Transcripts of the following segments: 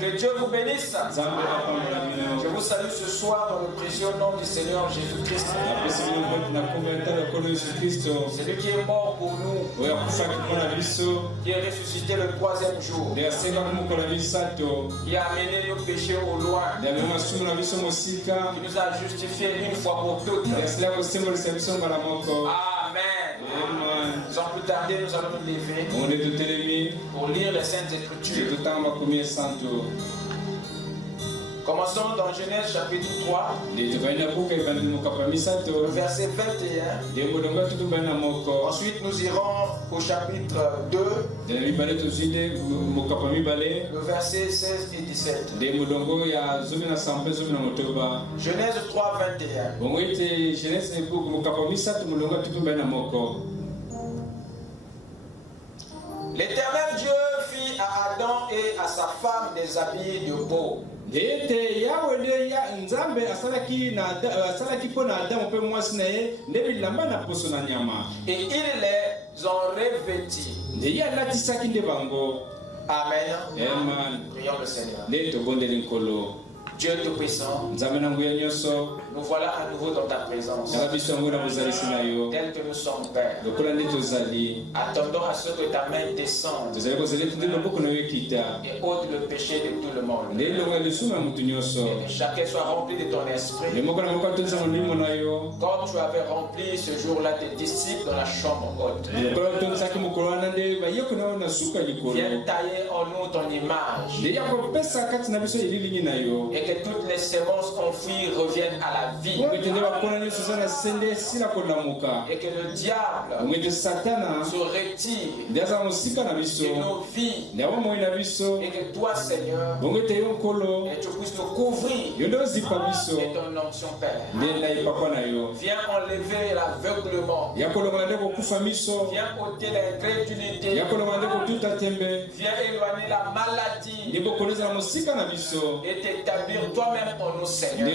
Que Dieu vous bénisse. Je vous salue ce soir dans le précieux nom du Seigneur Jésus-Christ. Celui qui est mort pour nous, qui est ressuscité le troisième jour, qui a amené nos péchés au loin, qui nous a justifiés une fois pour toutes. Amen. Sans plus tarder, nous allons nous lever pour lire les Saintes Écritures. Commençons dans Genèse chapitre 3, verset 21. Ensuite, nous irons au chapitre 2, le verset 16 et 17. Genèse 3, 21. L'Éternel Dieu fit à Adam et à sa femme des habits de peau. Et ils les ont revêtis. Amen. Prions le Seigneur. Dieu Tout-Puissant, nous voilà à nouveau dans ta présence. Tel que nous sommes, Père. Attendons à ce que ta main descende et ôte le péché de tout le monde. Et que chacun soit rempli de ton esprit. Comme tu avais rempli ce jour-là tes disciples dans la chambre haute. Viens tailler en nous ton image. Et que toutes les sémences enfuies reviennent à la vie. Et que le diable se retire de nos vies. Et que toi, Seigneur, et tu puisses nous couvrir de ton onction, Père. Viens enlever l'aveuglement. Viens ôter l'incrédulité. Viens éloigner la maladie. Et t'établir toi-même en nous, Seigneur.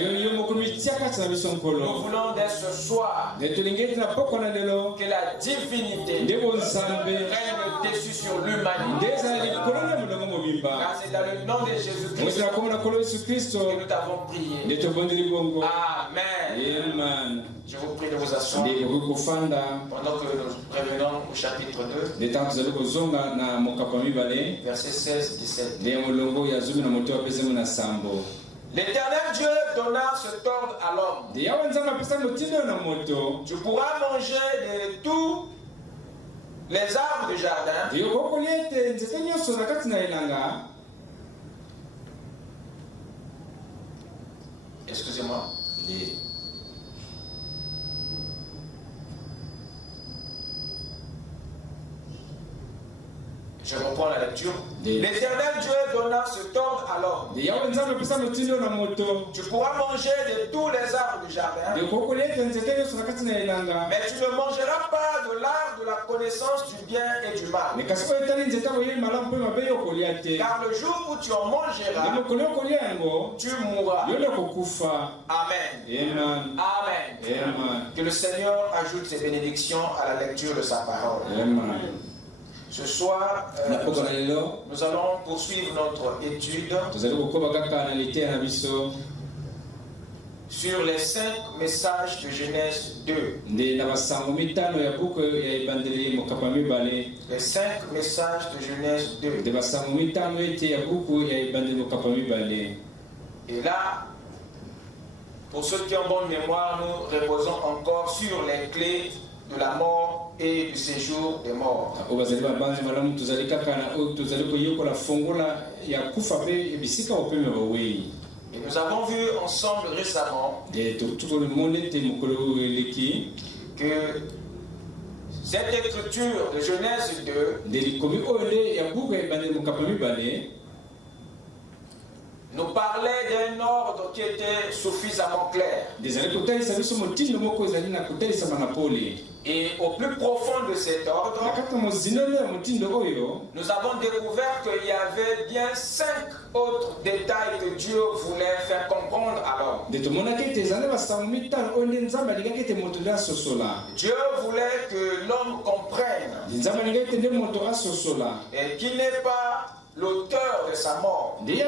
Nous voulons dès ce soir que la divinité prenne le dessus sur l'humanité. Car c'est dans le nom de Jésus-Christ que nous t'avons prié. Amen. Je vous prie de vous asseoir pendant que nous revenons au chapitre 2, versets 16 et 17. L'Éternel Dieu donna cet ordre à l'homme. Tu pourras manger de tous les arbres du jardin, excusez-moi, Je reprends la lecture. L'Éternel Dieu donna cet ordre à l'homme. Tu pourras manger de tous les arbres du jardin, mais tu ne mangeras pas de l'arbre de la connaissance du bien et du mal. Car le jour où tu en mangeras, tu mourras. Amen. Amen. Que le Seigneur ajoute ses bénédictions à la lecture de sa parole. Ce soir, nous allons poursuivre notre étude sur les 5 messages de Genèse 2. Les 5 messages de Genèse 2. Et là, pour ceux qui ont bonne mémoire, nous reposons encore sur les clés de la mort et du séjour des morts. Et nous avons vu ensemble récemment que cette écriture de Genèse 2 nous parlait d'un ordre qui était suffisamment clair. Et au plus profond de cet ordre, nous avons découvert qu'il y avait bien 5 autres détails que Dieu voulait faire comprendre à l'homme. Dieu voulait que l'homme comprenne et qu'il n'est pas l'auteur de sa mort. Dieu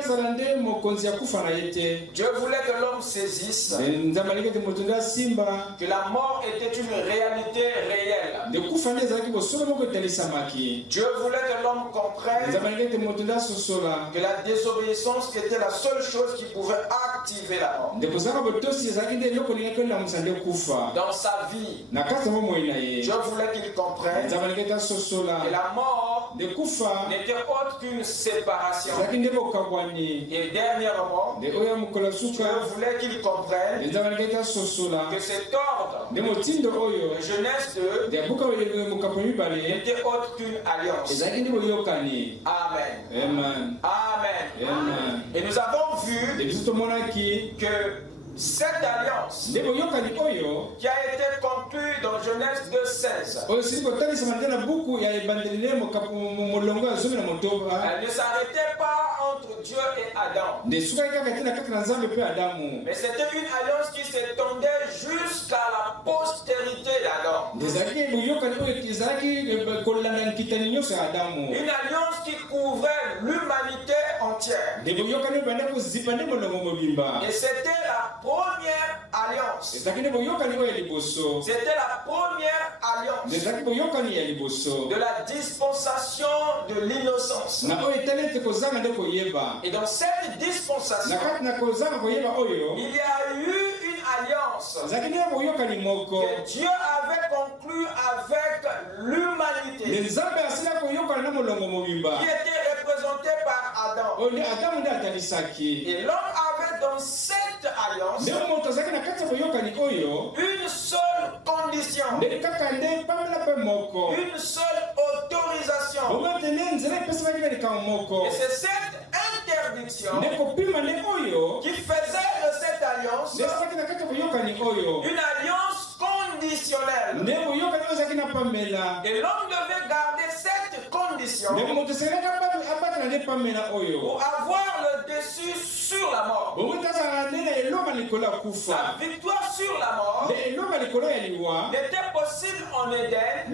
voulait que l'homme saisisse que la mort était une réalité réelle. Dieu voulait que l'homme comprenne que la désobéissance était la seule chose qui pouvait activer la mort. Dans sa vie, Dieu voulait qu'il comprenne que la mort n'était autre qu'une séparation. Et dernièrement, Dieu voulait qu'il comprenne que cet ordre de Genèse 2 n'était autre qu'une alliance. Amen. Amen. Et nous avons vu que cette alliance qui a été conclue dans Genèse 2:16, elle ne s'arrêtait pas entre Dieu et Adam, mais c'était une alliance qui s'étendait jusqu'à la postérité d'Adam. Une alliance qui couvrait l'humanité entière. Et c'était la première alliance. C'était la première alliance de la dispensation de l'innocence. Et dans cette dispensation, il y a eu une alliance que Dieu avait conclue avec l'humanité, qui était représentée par Adam. Et l'homme avait dans cette alliance une seule condition, une seule autorisation. Et c'est cette interdiction qui faisait de cette alliance une alliance conditionnelle. Et l'homme devait garder cette condition pour avoir le dessus sur la mort. La victoire sur la mort n'était possible en Éden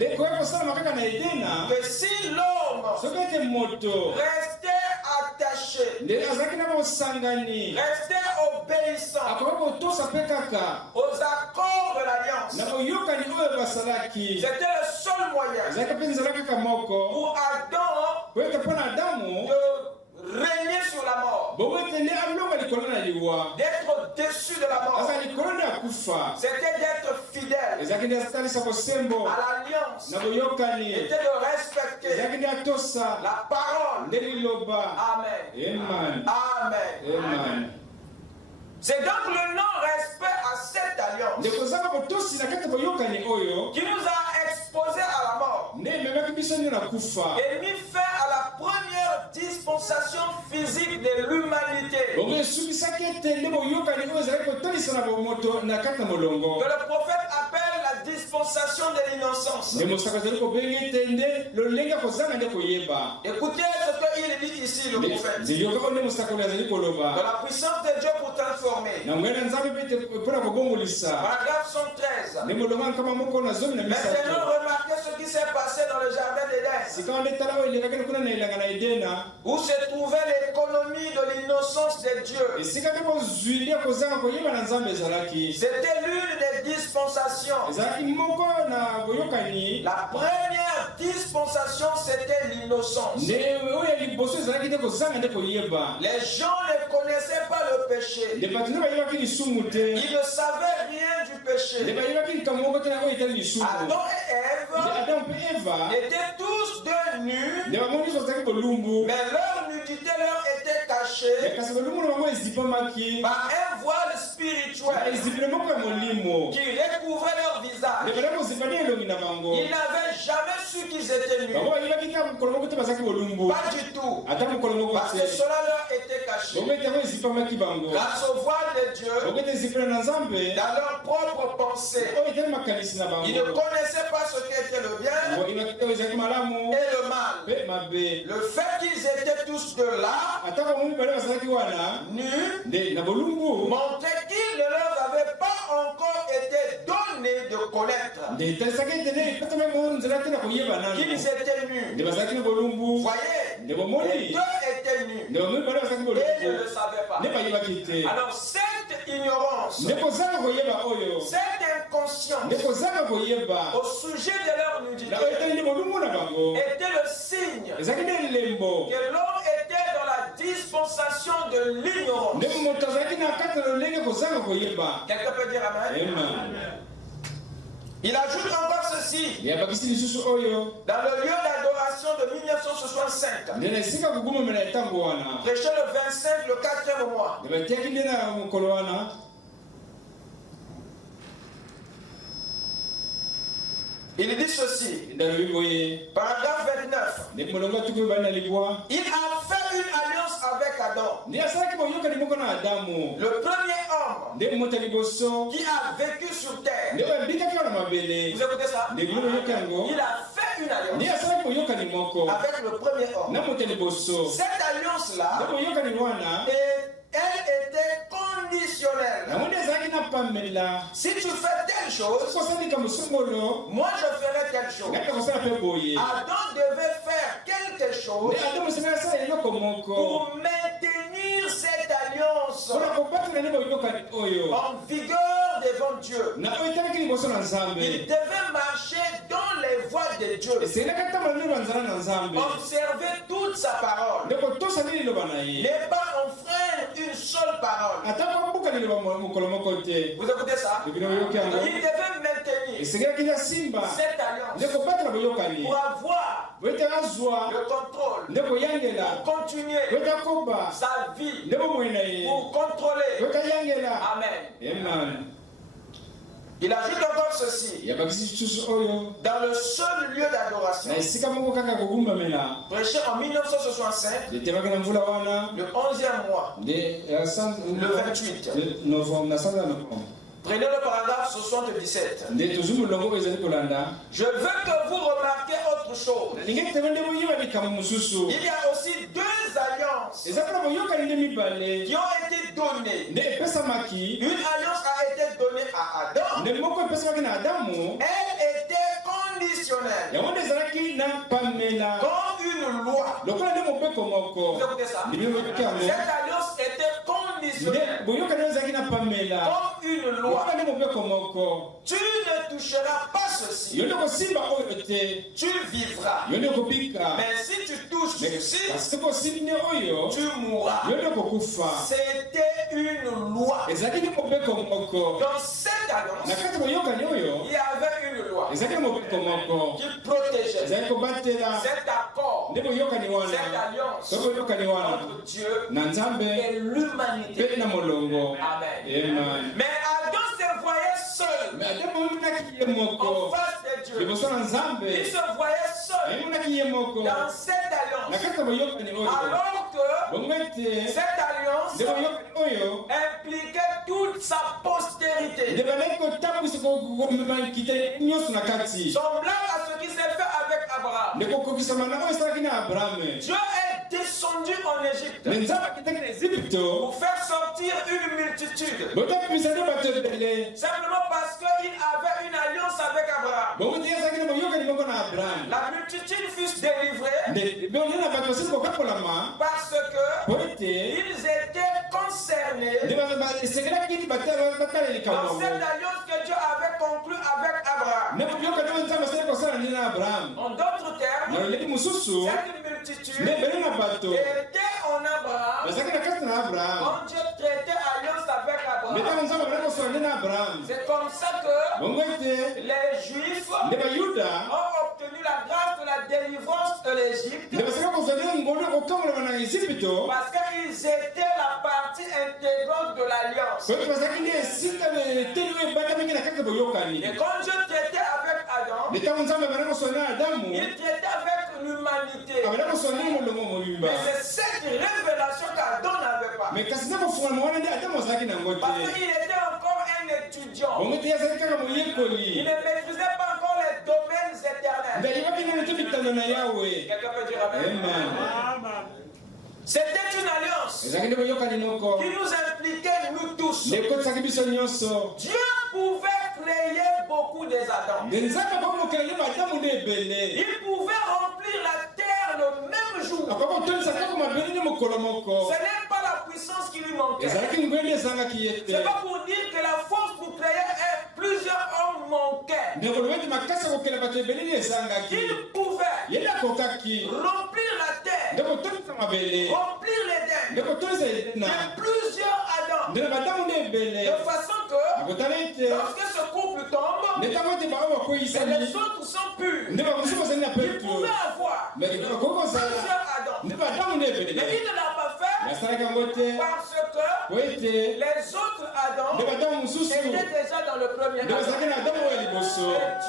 que si l'homme restait attaché, restait obéissant aux accords de l'alliance. C'était le seul moyen pour Adam de régner sur la mort, d'être au-dessus de la mort. C'était d'être fidèle à l'alliance, c'était de respecter la parole. Amen. Amen. C'est donc le non-respect à cette alliance qui nous a exposés à la mort et mis fin à la dispensation physique de l'humanité. Que le prophète appelle la dispensation de l'innocence. Écoutez ce qu'il dit ici, le prophèt. De la puissance de Dieu pour transformer. Paragraphe 113. Maintenant, remarquez ce qui s'est passé dans le jardin d'Éden, où se trouvait l'économie de l'innocence de Dieu. C'était l'une des dispensations. La première dispensation, c'était l'innocence. Les gens ne connaissaient pas le péché. Ils ne savaient rien du péché. Adam et Ève étaient tous deux nus, mais leur nudité leur était cachée par un voile spirituel qui recouvrait leur visage. Ils n'avaient jamais su qu'ils étaient nus. Pas du tout. Parce que cela leur était caché. Grâce au voile de Dieu, dans leur propre pensée, ils ne connaissaient pas ce qu'était le bien et le mal. Le fait qu'ils étaient tous de là, nus, montrait qu'il ne leur avait pas encore été donné de connaître qu'ils étaient nus. Voyez, les deux étaient nus et ils ne le savaient pas. Alors cette ignorance, cette inconscience au sujet de leur nudité était le signe que l'homme était dans la dispensation de l'ignorance. Quelqu'un peut dire amen? Il ajoute encore ceci. Dans le lieu d'adoration de 1965, prêché le 25, le 4e mois. Il dit ceci, paragraphe 29. Il a fait une alliance avec Adam, le premier homme qui a vécu sur terre. Vous écoutez ça? Il a fait une alliance avec le premier homme. Cette alliance-là, elle était conditionnelle. Si tu fais telle chose, moi je ferai telle chose. Adam devait faire quelque chose pour maintenir cette alliance en vigueur devant Dieu. Il devait marcher dans les voies de Dieu, observer toute sa parole, ne pas enfreindre une seule parole. Vous écoutez ça? Il devait maintenir cette alliance pour avoir le contrôle, pour continuer sa vie, pour contrôler. Amen. Il ajoute encore ceci. Dans le seul lieu d'adoration, prêché en 1965, le 11e mois, le 28. Prenez le paragraphe 77. Je veux que vous remarquiez autre chose. Il y a aussi deux alliances qui ont été données. Une alliance a été donnée à Adam. Elle était conditionnelle, comme une loi. Vous écoutez ça? Cette alliance était conditionnelle, comme une loi. Tu ne toucheras pas ceci, tu vivras. Mais si tu touches ceci, tu mourras. C'était une loi. Dans cette alliance, il y avait une loi qui protégeait cet accord, cette alliance entre Dieu et l'humanité. Amen. Mais Adam se voyait seul en face de Dieu. Il se voyait seul dans cette alliance, alors que cette alliance impliquait toute sa postérité. Semblable à ce qui s'est fait avec Abraham. Dieu est descendu en Égypte pour faire sortir une multitude. Simplement parce qu'il avait une alliance avec Abraham. La multitude fut délivrée parce que ils étaient concernés dans cette alliance que Dieu avait conclue avec Abraham. En d'autres termes, cette multitude était en Abraham quand Dieu traitait alliance avec Abraham. C'est comme ça que les Juifs ont obtenu la grâce de la délivrance de l'Égypte parce qu'ils étaient la partie intégrante de l'alliance. Et quand Dieu traitait avec Adam, il traitait avec l'humanité. Mais c'est cette révélation qu'Adam n'avait pas. Parce qu'il était encore un étudiant. Il ne maîtrisait pas encore les domaines éternels. Quelqu'un peut dire amen. C'était une alliance qui nous impliquait nous tous. Dieu pouvait créer beaucoup des Adams. Il pouvait remplir la terre le même jour. Ce n'est pas la puissance qui lui manquait. C'est pas pour dire que la force pour créer est plusieurs hommes manquaient. Il pouvait remplir la terre, remplir l'Éden de plusieurs Adams, de façon que lorsque ce couple tombe, les autres sont purs. Ils pouvaient avoir plusieurs Adams, mais il ne l'a pas fait parce que les autres Adams étaient déjà dans le premier Adam. Et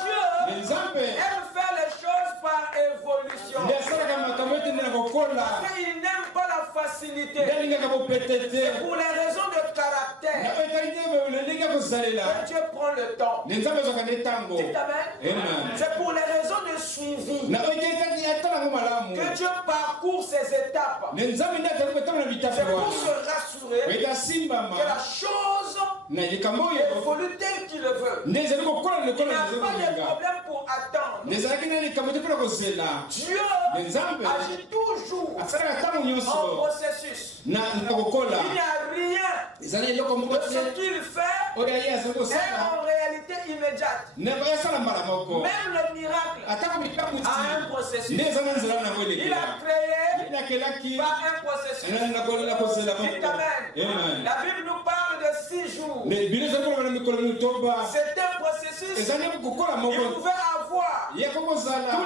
Dieu aime faire les choses par évolution. Parce qu'il n'aime pas la facilité. C'est pour les raisons de caractère que Dieu prend le temps. Dites amen. C'est pour les raisons de suivi que Dieu parcourt ses étapes. C'est pour se rassurer que la chose évolue tel qu'il le veut. Il n'y a pas de problème pour attendre. Dieu agit toujours en processus. Il n'y a rien de ce qu'il fait est en réalité immédiate. Même le miracle a un processus. Il a créé par un processus. La Bible nous parle de 6 jours. C'est un processus. Il pouvait avoir tous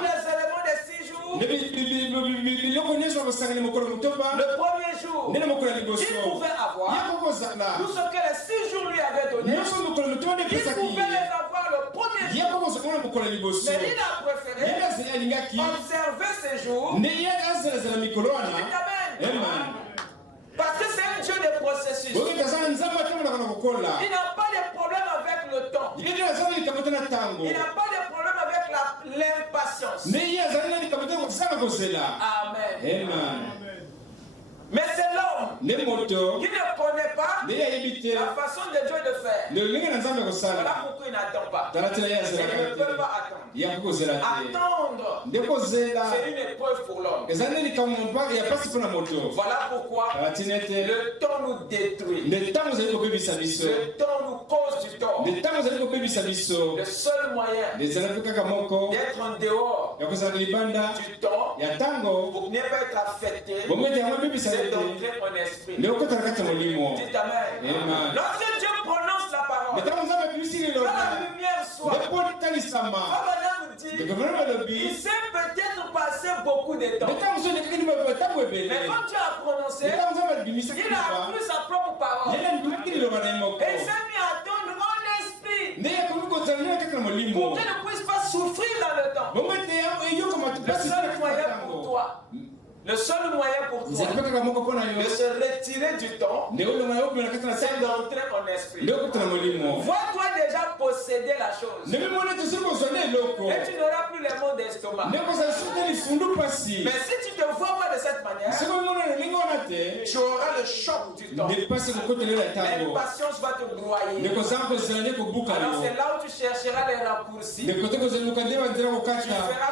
les éléments des 6 jours. Le premier jour, il pouvait avoir tout ce que les 6 jours lui avaient donné. Il pouvait les avoir le premier jour. Mais il a préféré observer ces jours. Amen. Parce que c'est un Dieu de processus. Il n'a pas de problème avec le temps. Il n'a pas de problème avec l'impatience. Amen. Mais c'est l'homme qui ne connaît pas la façon de Dieu de faire. Voilà pourquoi il n'attend pas. Il ne peut pas attendre. Attendre, c'est une épreuve pour l'homme. Voilà pourquoi le temps nous détruit. Le temps nous cause du tort. Le seul moyen d'être en dehors du temps pour ne pas être affecté, c'est d'entrer en esprit. Dites amen. Lorsque Dieu prononce la parole, quand la lumière soit, il s'est peut-être passé beaucoup de temps. Mais quand Dieu a prononcé, il a appris sa propre parole. Et il s'est mis à attendre en esprit pour qu'il ne puisse pas souffrir dans le temps. Le seul moyen pour toi, Le seul moyen pour toi de se retirer du temps, c'est d'entrer en esprit. Vois-toi déjà posséder la chose. Et tu n'auras plus les maux d'estomac. Mais si tu te vois pas de cette manière, tu auras le choc du temps. L'impatience va te broyer. Alors c'est là où tu chercheras les raccourcis. Tu feras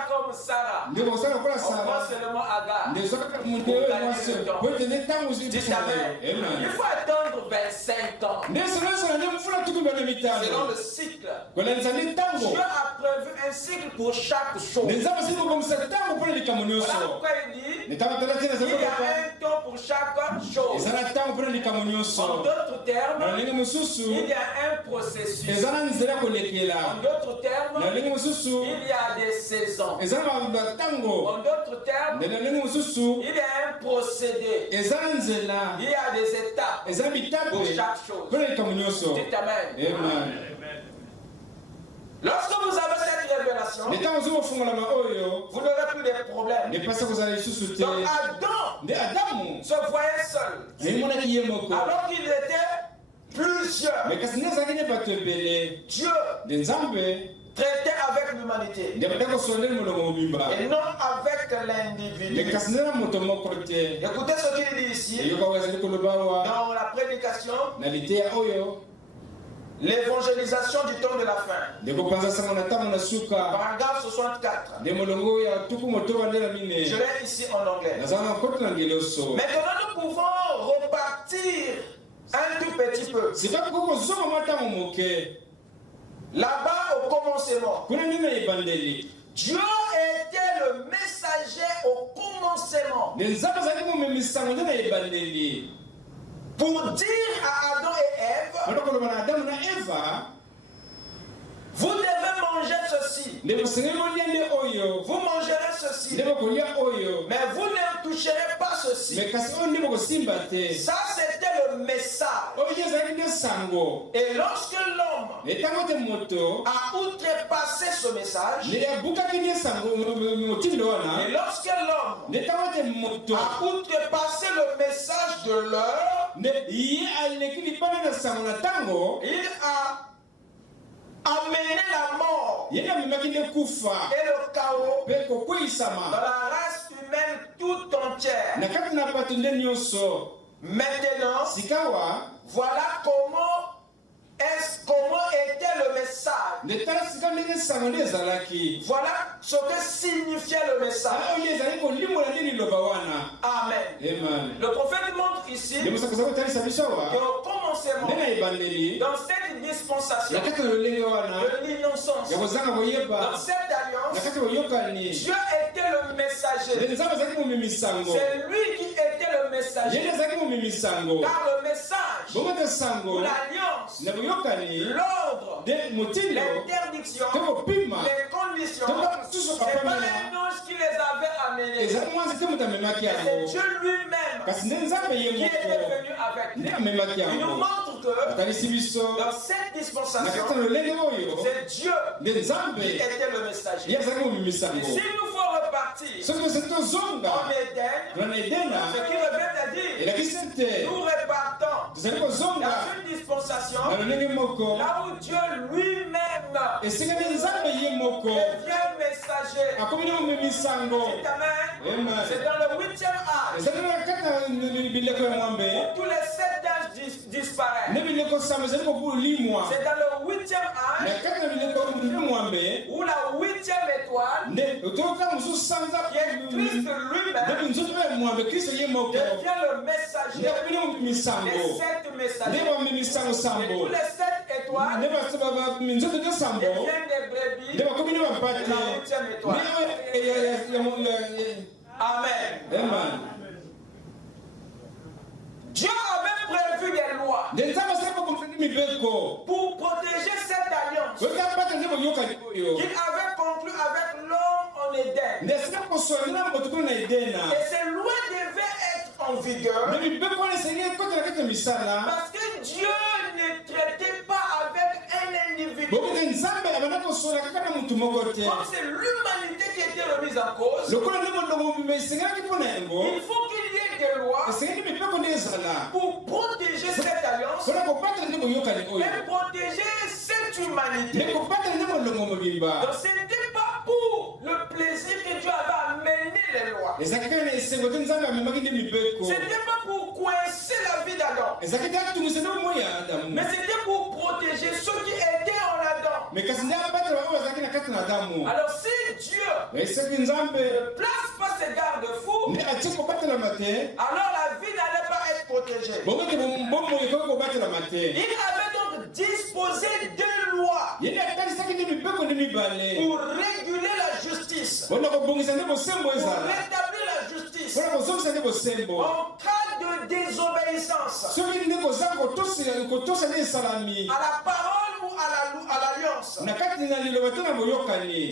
comme Sarah. On prend seulement Agar. Dis Amen. Il faut attendre 25 ans. Selon le cycle. Dieu a prévu un cycle pour chaque chose. Voilà pourquoi il dit il y a un temps pour chaque chose. En d'autres termes, il y a un processus. En d'autres termes, il y a des saisons. En d'autres termes, il y a un procédé. Il y a des étapes pour chaque chose. Dites Amen. Lorsque vous avez cette révélation, vous n'aurez plus de problèmes. Donc Adam se voyait seul. Alors qu'il était plusieurs. Dieu traitait avec l'humanité. Et non avec l'individu. Écoutez ce qu'il dit ici. Dans la prédication. L'évangélisation du temps de la fin. Paragraphe 64. Je l'ai ici en anglais. Maintenant, nous pouvons repartir un tout petit peu. Là-bas, au commencement. Dieu était le messager au commencement. Pour dire à Adam et Ève, vous devez manger ceci. Vous mangerez ceci. Mais vous ne toucherez pas ceci. Ça, c'était le message. Et lorsque l'homme a outrepassé ce message, et lorsque l'homme a outrepassé le message de l'heure, il a amené la mort et le chaos dans la race humaine tout entière. Maintenant, voilà comment était le message. Voilà ce que signifiait le message. Amen. Le prophète montre ici qu'au commencement, dans cette dispensation de l'innocence, dans cette alliance, Dieu était le messager. C'est lui qui était le messager. Car le message, l'alliance, l'ordre, l'interdiction, les conditions, c'est pas un ange qui les avait amenés. C'est Dieu lui-même qui était venu avec lui. Il nous montre que dans cette dispensation, c'est Dieu qui était le messager. Et s'il nous faut repartir en Éden, ce qui revient à dire, nous repartons dans une dispensation là où Dieu lui-même devient messager. C'est dans le 8e âge où tous les 7 âges disparaissent. C'est dans le 8e âge où la 8e étoile, qui est Christ lui-même, devient le messager des 7 messagers. Et tous les 7 étoiles deviennent des brebis de la 8e étoile. Amen. Dieu avait prévu des lois pour protéger cette alliance qu'il avait conclue avec l'homme en Éden. Et ces lois devaient être en vigueur parce que Dieu ne traitait pas avec un individu. Comme c'est l'humanité qui était remise en cause, il faut qu'il y ait des lois pour protéger cette alliance et protéger cette humanité. Donc ce n'était pas pour le plaisir que Dieu avait amené les lois. Ce n'était pas pour coincer la vie d'Adam. Mais c'était pour protéger ceux qui étaient en Adam. Alors si Dieu ne place pas ses garde-fous, alors la vie n'allait pas être protégée. Il avait donc disposé de lois pour réguler la justice, pour rétablir la justice en cas de désobéissance à la parole ou à l'alliance.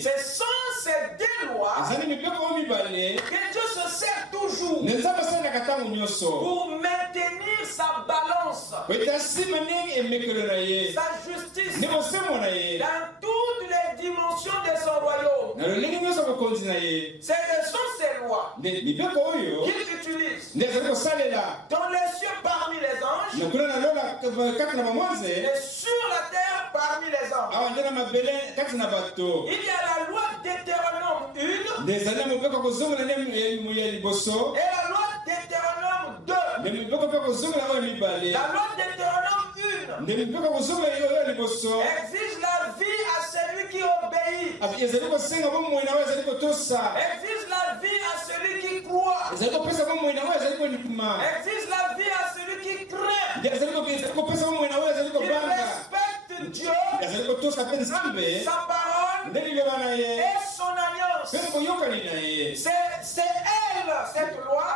C'est sans ces deux lois que Dieu se sert toujours pour maintenir sa balance, sa justice dans toutes les dimensions de son royaume. Ce sont ces lois qu'il utilise dans les cieux parmi les anges et sur la terre parmi les hommes. Il y a la loi Deutéronome 1 et la loi Deutéronome 2. La loi Deutéronome 1 exige la vie à celui qui obéit, exige la vie à celui qui croit, exige la vie à celui qui craint, qui respecte Dieu, sa parole et son alliance. C'est elle, cette loi,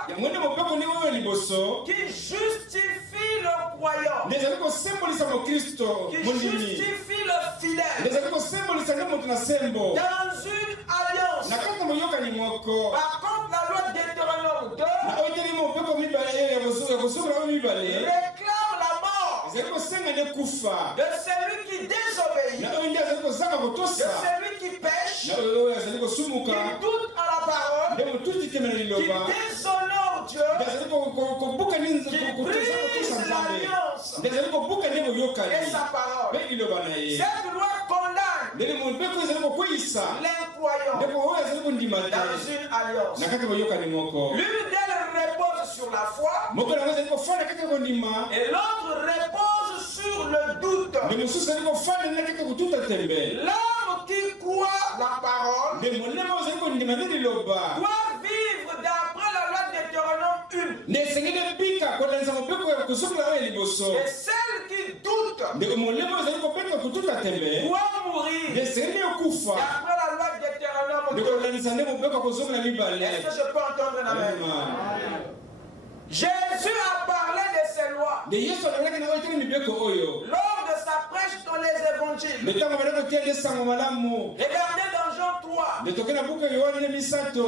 qui justifie le croyant, qui justifie le fidèle dans une alliance. Par contre, la loi Deutéronome 2 réclame la mort de celui qui désobéit, de celui qui pêche, qui doute à la parole, qui déshonore Dieu, qui brise l'alliance et sa parole. Cette loi condamne l'incroyant dans une alliance. L'une d'elles repose sur la foi et l'autre repose sur le doute. L'homme qui croit la parole doit vivre d'après la loi Deutéronome 1. Et celle qui doute doit mourir d'après la loi Deutéronome 2. Est-ce que je peux entendre un amen? Jésus a parlé de ces lois lors de sa prêche dans les évangiles. Regardez dans Jean 3.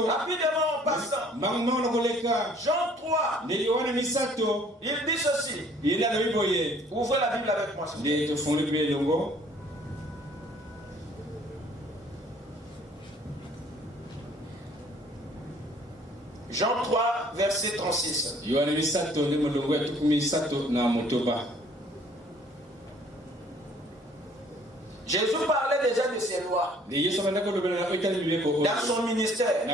Rapidement en passant. Jean 3. Il dit ceci. Ouvrez la Bible avec moi. Jean 3, verset 36. Jésus parlait déjà de ces lois dans son ministère.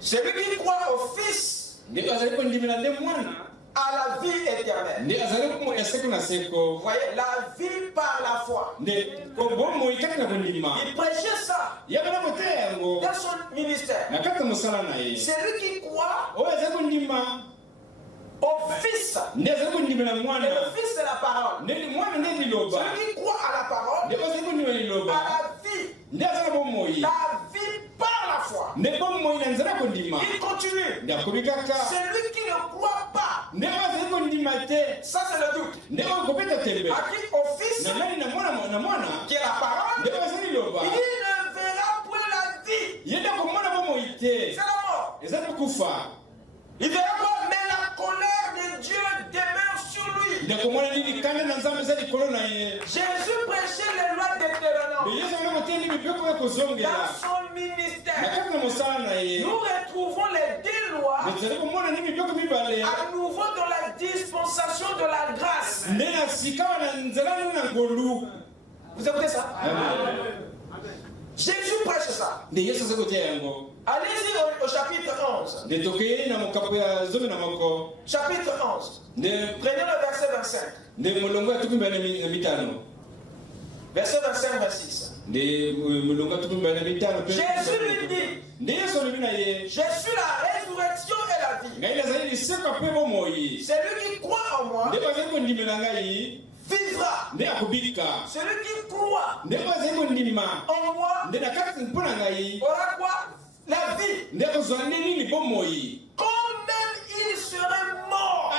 Celui qui croit au Fils à la vie éternelle. Vous voyez, la vie par la foi. Il prêchait ça dans son ministère. Celui qui croit au Fils. Et le Fils, c'est la parole. Celui qui croit à la parole, à la vie. La vie par la foi. Il continue. Celui qui ne croit pas, ça c'est le doute. À qui? Au Fils, qui est la parole, il ne verra point la vie. C'est la mort. Il verra pas, mais la colère de Dieu demeure sur lui. Jésus prêchait les lois Deutéronome. son ministère, nous retrouvons les deux lois à nouveau dans la dispensation de la grâce. Vous écoutez ça? Jésus prêche ça. Allez-y au chapitre 11. Chapitre 11. Prenez le verset 25. Verset 25-26. Jésus lui dit, je suis la résurrection et la vie. Celui qui croit en moi vivra. Celui qui croit en moi aura quoi? La vie. Quand même il serait mort.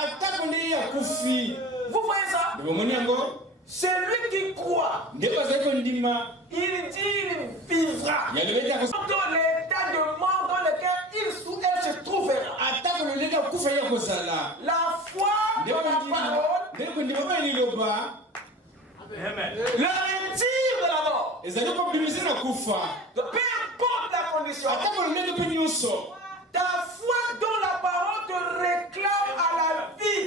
Vous voyez ça? Celui qui croit, il dit il vivra. Dans l'état de mort dans lequel il ou elle se trouvera. La foi dans la parole le retire de la mort. Peu importe la condition. Ta foi dans la parole te réclame à la vie.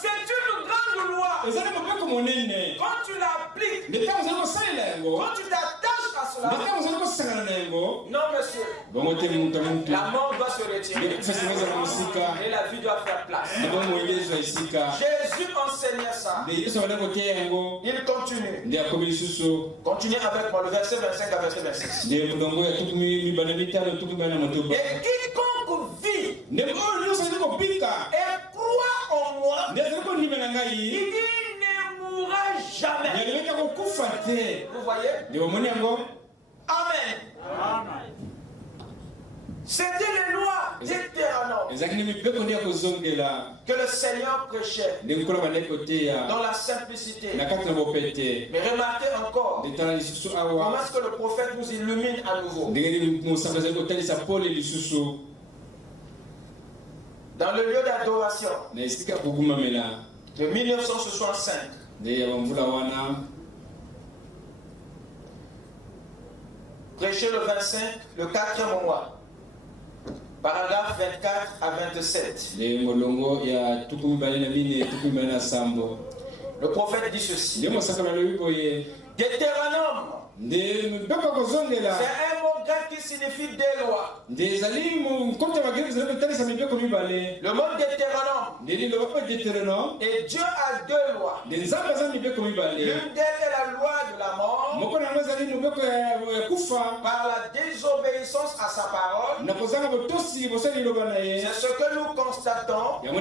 C'est une grande loi. Quand tu l'appliques, quand tu t'attaches à cela, non monsieur, la mort doit se retirer et la vie doit faire place. Jésus enseignait ça. Il continue. Continue avec moi le verset 25 à verset 26. Et quiconque vit et croit en moi, il ne mourra jamais. Vous voyez? Amen. C'était les lois d'Hétéranome que le Seigneur prêchait dans la simplicité. Mais remarquez encore comment est-ce que le prophète nous illumine à nouveau. Dans le lieu d'adoration de 1965, prêché le 25, le 4e mois, paragraphe 24 à 27. Le prophète dit ceci. Deutéronome, c'est un mot grec qui signifie des lois. Le mot Deutéronome, et Dieu a deux lois. L'une d'elles est la loi de la mort par la désobéissance à sa parole. C'est ce que nous constatons quand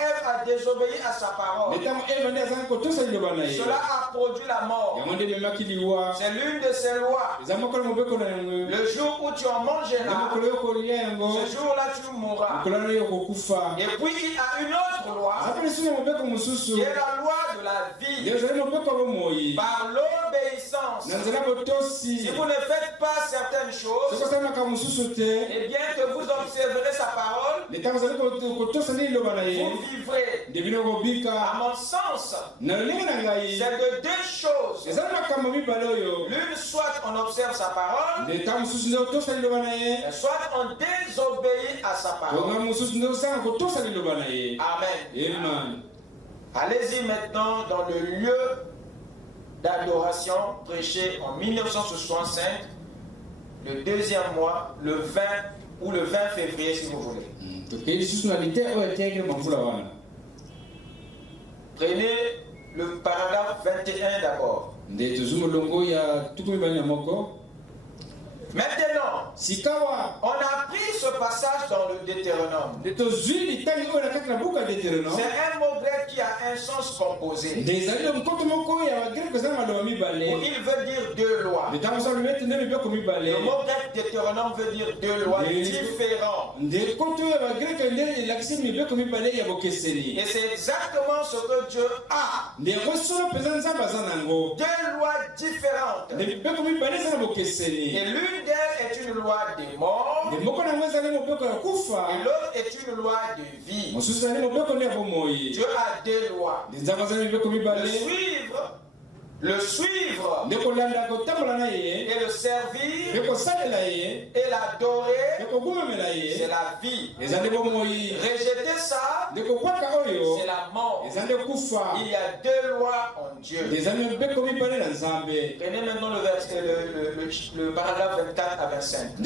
Ève a désobéi à sa parole. Cela a produit la mort. C'est l'une de ces lois. Le jour où tu en mangeras, ce jour-là tu mourras. Et puis il y a une autre loi qui est la loi de la vie par l'obéissance. Si vous ne faites pas certaines choses, et bien que vous observerez sa parole, vous vivrez. À mon sens, c'est de deux choses. L'une, soit on observe sa parole, soit on désobéit à sa parole. Amen. Allez-y maintenant dans le lieu d'adoration prêché en 1965, le 2e mois, le 20 ou le 20 février si vous voulez. Prenez le paragraphe 21 d'abord. Maintenant, on a pris ce passage dans le Deutéronome. C'est un mot grec qui a un sens composé. Il veut dire deux lois. Le mot grec Deutéronome veut dire deux lois différentes. Et c'est exactement ce que Dieu a. Deux lois différentes. Et l'une d'elles est une loi de mort, et l'autre est une loi de vie. Dieu a deux lois. Le suivre le suivre et le servir et l'adorer, c'est la vie. Rejeter ça, c'est la mort. Il y a deux lois en Dieu. Prenez maintenant le paragraphe 24 à 25.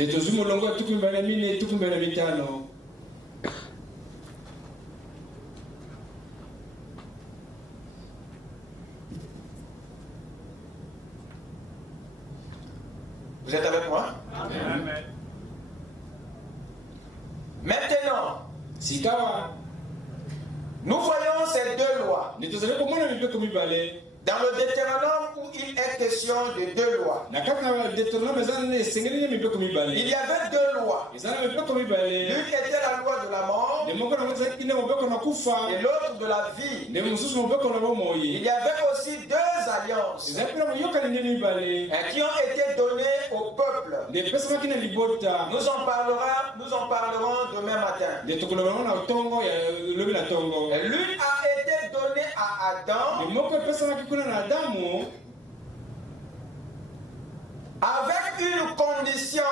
Vous êtes avec moi? Amen. Maintenant, nous voyons ces deux lois. Dans le Deutéronome où il est question de deux lois. Il y avait deux lois. L'une était la loi de la mort et l'autre de la vie. Il y avait aussi deux alliances qui ont été données au peuple. Nous en parlerons demain matin. L'une a été donnée à Adam avec une condition.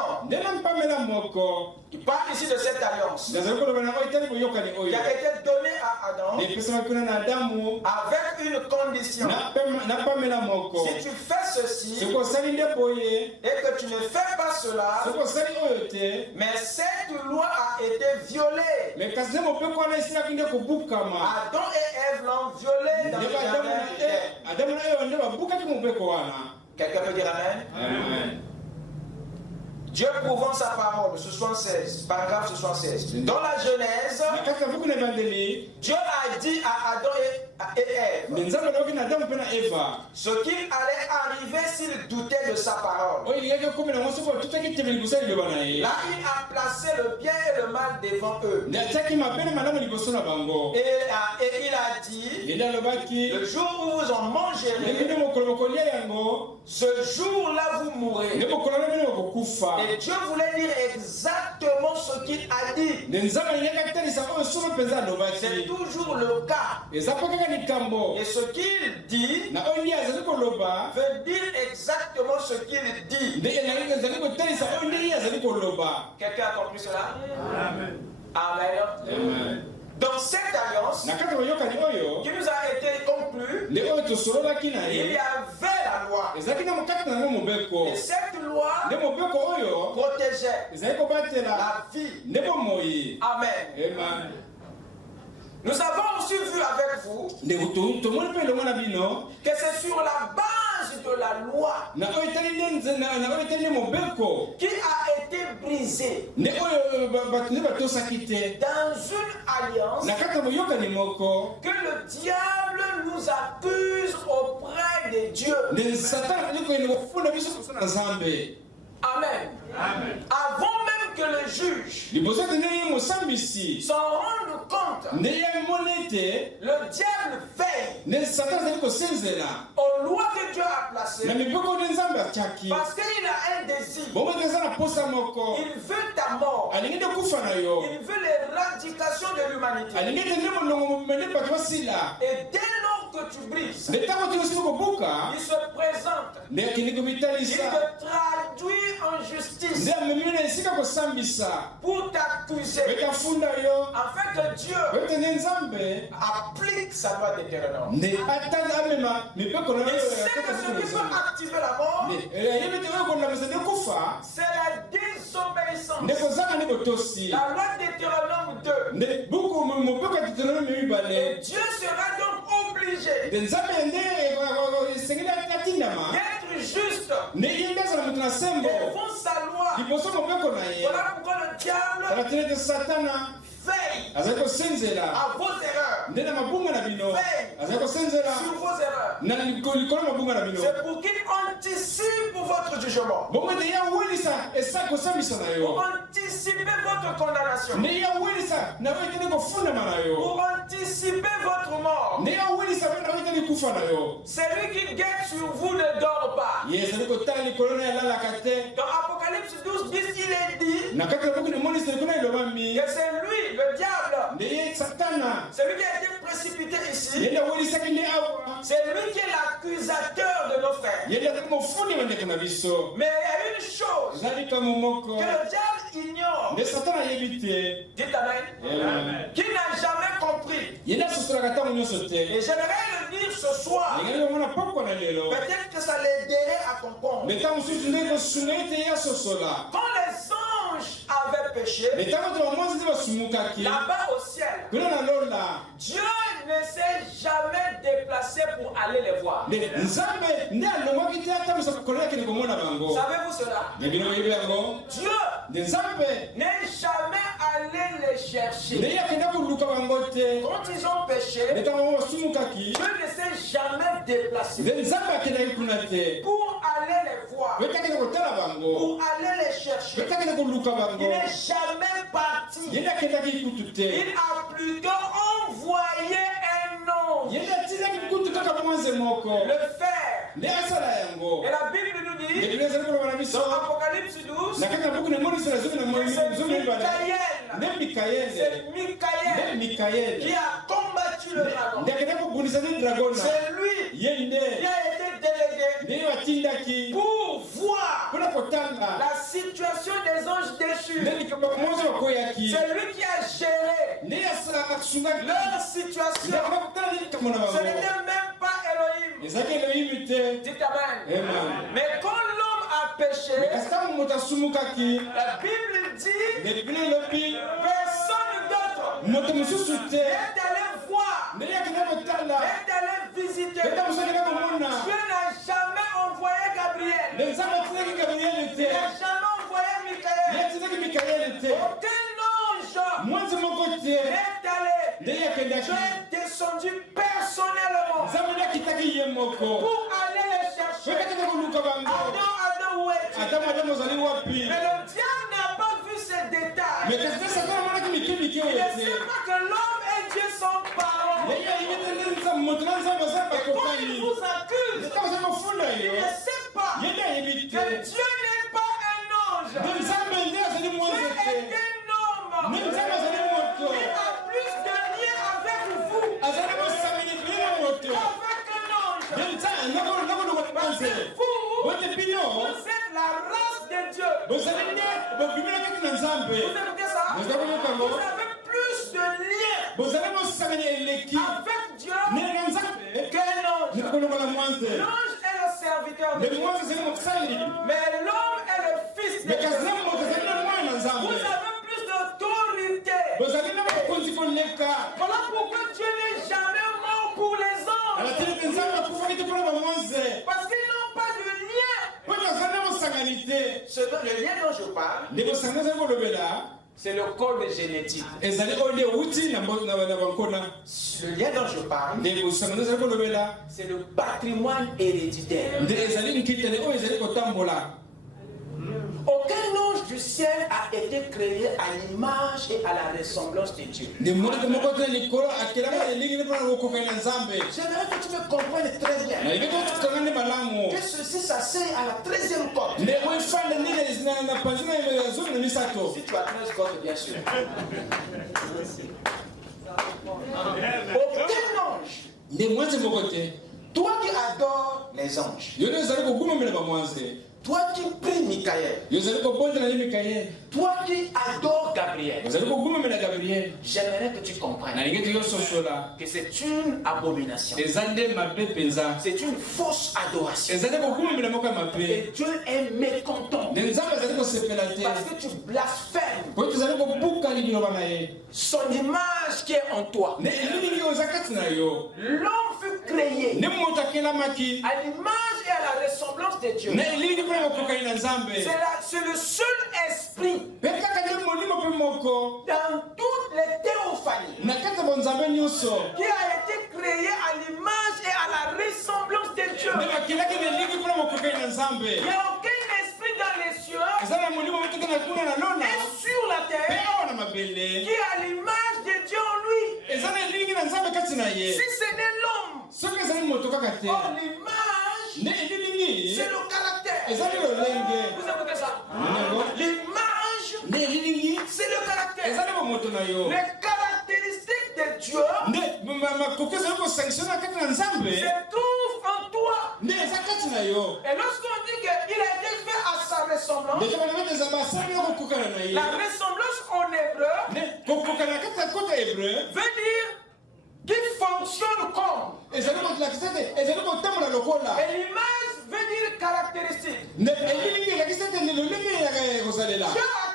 Il parle ici de cette alliance qui a été donnée à Adam avec une condition. Si tu fais ceci et que tu ne fais pas cela, mais cette loi a été violée. Adam et Ève l'ont violée dans le jardin. Quelqu'un peut dire Amen? Amen. Dieu prouvant sa parole, 76, paragraphe 76. Dans la Genèse, Dieu a dit à Adam et Ève ce qu'il allait arriver s'il doutait de sa parole. Là, il a placé le bien et le mal devant eux. Et il a dit, le jour où vous en mangerez, ce jour-là vous mourrez. Et Dieu voulait dire exactement ce qu'il a dit. C'est toujours le cas. Et ce qu'il dit veut dire exactement ce qu'il dit. Quelqu'un a compris cela? Amen. Amen. Amen. Dans cette alliance qui nous a été conclue, il y avait la loi. Et cette loi protégeait la vie. Amen. Nous avons aussi vu avec vous que c'est sur la base de la loi qui a été brisée dans une alliance que le diable nous accuse auprès de Dieu. Amen. Amen. Avant même que le juge s'en rende compte, le diable veille aux lois que Dieu a placées parce qu'il a un désir. Il veut ta mort. Il veut l'éradication de l'humanité. Et dès lors que tu brises, il se présente. Il te traduit en justice pour t'accuser, afin que Dieu applique sa loi d'éternel. Il sait que celui qui peut activer la mort, c'est la désobéissance. La loi d'éternel 2. Et Dieu sera donc obligé d'être juste devant sa loi. Voilà pourquoi le diable veille à vos erreurs. Veille sur vos erreurs. C'est pour qu'il anticipe votre jugement. Pour anticiper votre condamnation. Pour anticiper votre mort. Celui qui guette sur vous ne dort pas. Dans Apocalypse 12, 10, il est dit que c'est lui, le diable, celui qui a été précipité ici, c'est lui qui est l'accusateur de nos frères. Mais il y a une chose que le diable ignore. Dites Amen. Qui n'a jamais compris. Et j'aimerais le dire ce soir. Peut-être que ça l'aiderait à comprendre. Quand les anges avaient péché, là-bas au ciel, Dieu ne s'est jamais déplacé pour aller les voir. Savez-vous cela? Dieu n'est jamais allé les chercher. Quand ils ont péché, Dieu ne s'est jamais déplacé pour aller les voir, pour aller les chercher. Il n'est jamais parti. Il a plutôt envoyé un ange le faire. Et la Bible nous dit dans Apocalypse 12 que c'est Michael qui a combattu le dragon. C'est lui qui a été délégué pour voir la situation des anges déchus. C'est lui qui a géré leur situation. Ce n'était même pas Elohim. Dites Amen. Mais quand l'homme a péché, la Bible dit personne d'autre est allé voir, est allé visiter. Dieu n'a jamais envoyé Gabriel. Il n'a jamais envoyé Michael. Aucun ange n'est allé. Dieu est descendu personnellement pour aller les chercher. Adam, où est-il? Mais le diable n'a pas vu ces détails. Il ne sait pas que l'homme et Dieu sont parents. Et quand il vous accuse, il ne sait pas que Dieu n'est pas un ange. Dieu est un homme. Il a plus de lien avec vous qu'avec un ange. Parce que vous êtes la race de Dieu. Vous écoutez ça? Vous avez plus de lien avec Dieu qu'un ange. L'ange est le serviteur de Dieu. Mais l'homme est le fils de Dieu. Vous avez plus d'autorité. Voilà pourquoi Dieu n'est jamais mort pour les anges. Parce qu'ils n'ont pas de lien. Le lien dont je parle, c'est le code génétique. Le lien dont je parle, c'est le patrimoine héréditaire. Aucun ange du ciel a été créé à l'image et à la ressemblance de Dieu. J'aimerais que tu me comprennes très bien. Que ceci s'asseye à la 13e corde. Si tu as 13 cordes, bien sûr. Aucun ange. Toi qui adores les anges. Toi qui pries Michael. Toi qui adores Gabriel. J'aimerais que tu comprennes que c'est une abomination. C'est une fausse adoration. Et Dieu est mécontent. Parce que tu blasphèmes son image qui est en toi. L'homme fut créé à l'image et à la ressemblance de Dieu. C'est le seul esprit dans toutes les théophanies qui a été créé à l'image et à la ressemblance de Dieu. Il n'y a aucun esprit dans les cieux et sur la terre qui a l'image de Dieu en lui. Si ce n'est l'homme, or l'image, c'est le caractère. Vous écoutez ça? L'image, c'est le caractère. Les caractéristiques de Dieu trouve en toi. Et lorsqu'on dit qu'il a été fait à sa ressemblance, la ressemblance en hébreu veut dire qu'il fonctionne comme. Et l'image veut dire caractéristique. Dieu a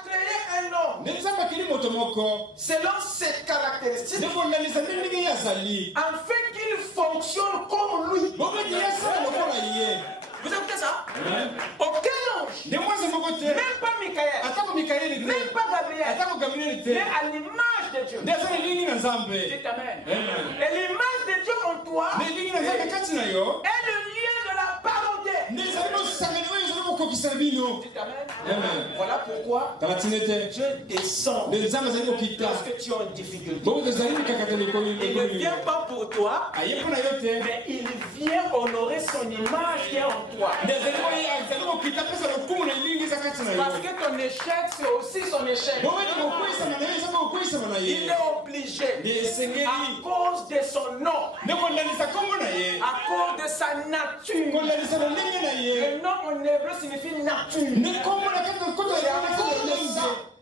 créé un homme selon ses caractéristiques afin qu'il fonctionne comme lui. Vous écoutez ça? Aucun ange, même pas Michael, même pas Gabriel, mais à l'image de Dieu. Dites amen. Et l'image de Dieu en toi est le lien de la parenté. Dites amen. Voilà pourquoi Dieu descend lorsque tu as une difficulté. Il ne vient pas pour toi, mais il vient honorer son image qui est en toi. Parce que ton échec, c'est aussi son échec. Il est obligé, à cause de son nom, à cause de sa nature. Le nom en hébreu signifie nature.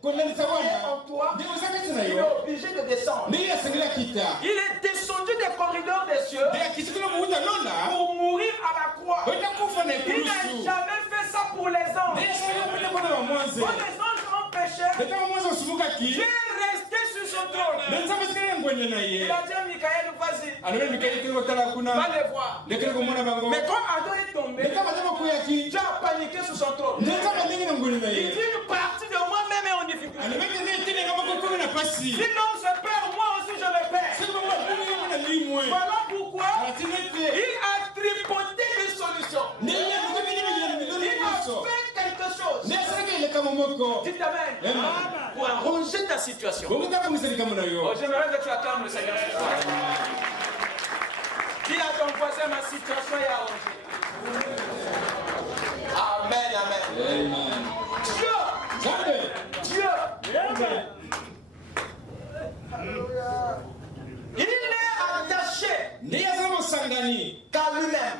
En toi, il est obligé de descendre. Il est descendu des corridors des cieux pour mourir à la croix. Il n'a jamais fait ça pour les anges. Quand les anges ont péché, Dieu est resté sur son trône. Il a dit à Michael, vas-y, va les voir. Mais quand Adam est tombé, Dieu a paniqué sur son trône. Il dit, une partie de moi-même est en difficulté. Sinon je perds, moi aussi je le perds. Voilà pourquoi il a tripoté les solutions. Il a fait quelque chose. Dites amen. Pour arranger ta situation. J'aimerais que tu acclames le Seigneur ce soir. Dis à ton voisin, ma situation est arrangée. Amen, amen. Dieu. Il est attaché qu'à lui-même.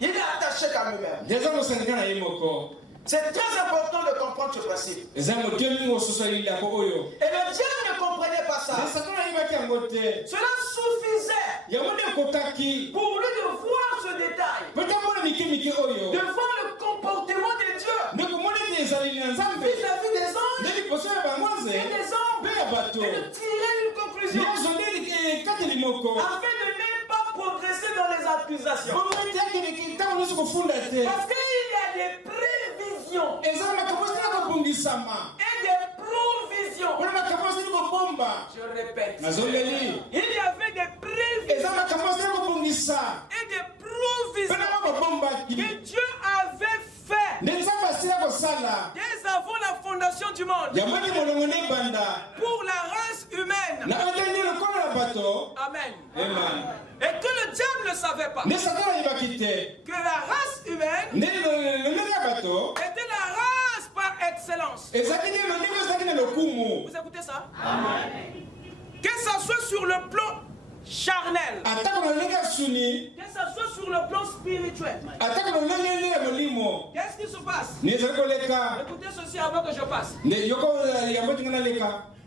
Il est attaché qu'à lui-même. C'est très important de comprendre ce principe. Et le diable ne comprenait pas ça. Cela suffisait pour lui de voir ce détail, de voir le comportement de Dieu vis-à-vis des anges et des hommes, et de tirer une conclusion afin de ne pas progresser dans les accusations. Parce qu'il y a des prévisions et des provisions. Je répète, il y avait des prévisions et des provisions que Dieu avait fait dès avant la fondation du monde pour la race humaine. Amen. Et que le diable ne savait pas que la race humaine était la race par excellence. Vous écoutez ça? Amen. Que ça soit sur le plan charnel, que ça soit sur le plan spirituel. Qu'est-ce qui se passe? Écoutez ceci avant que je passe.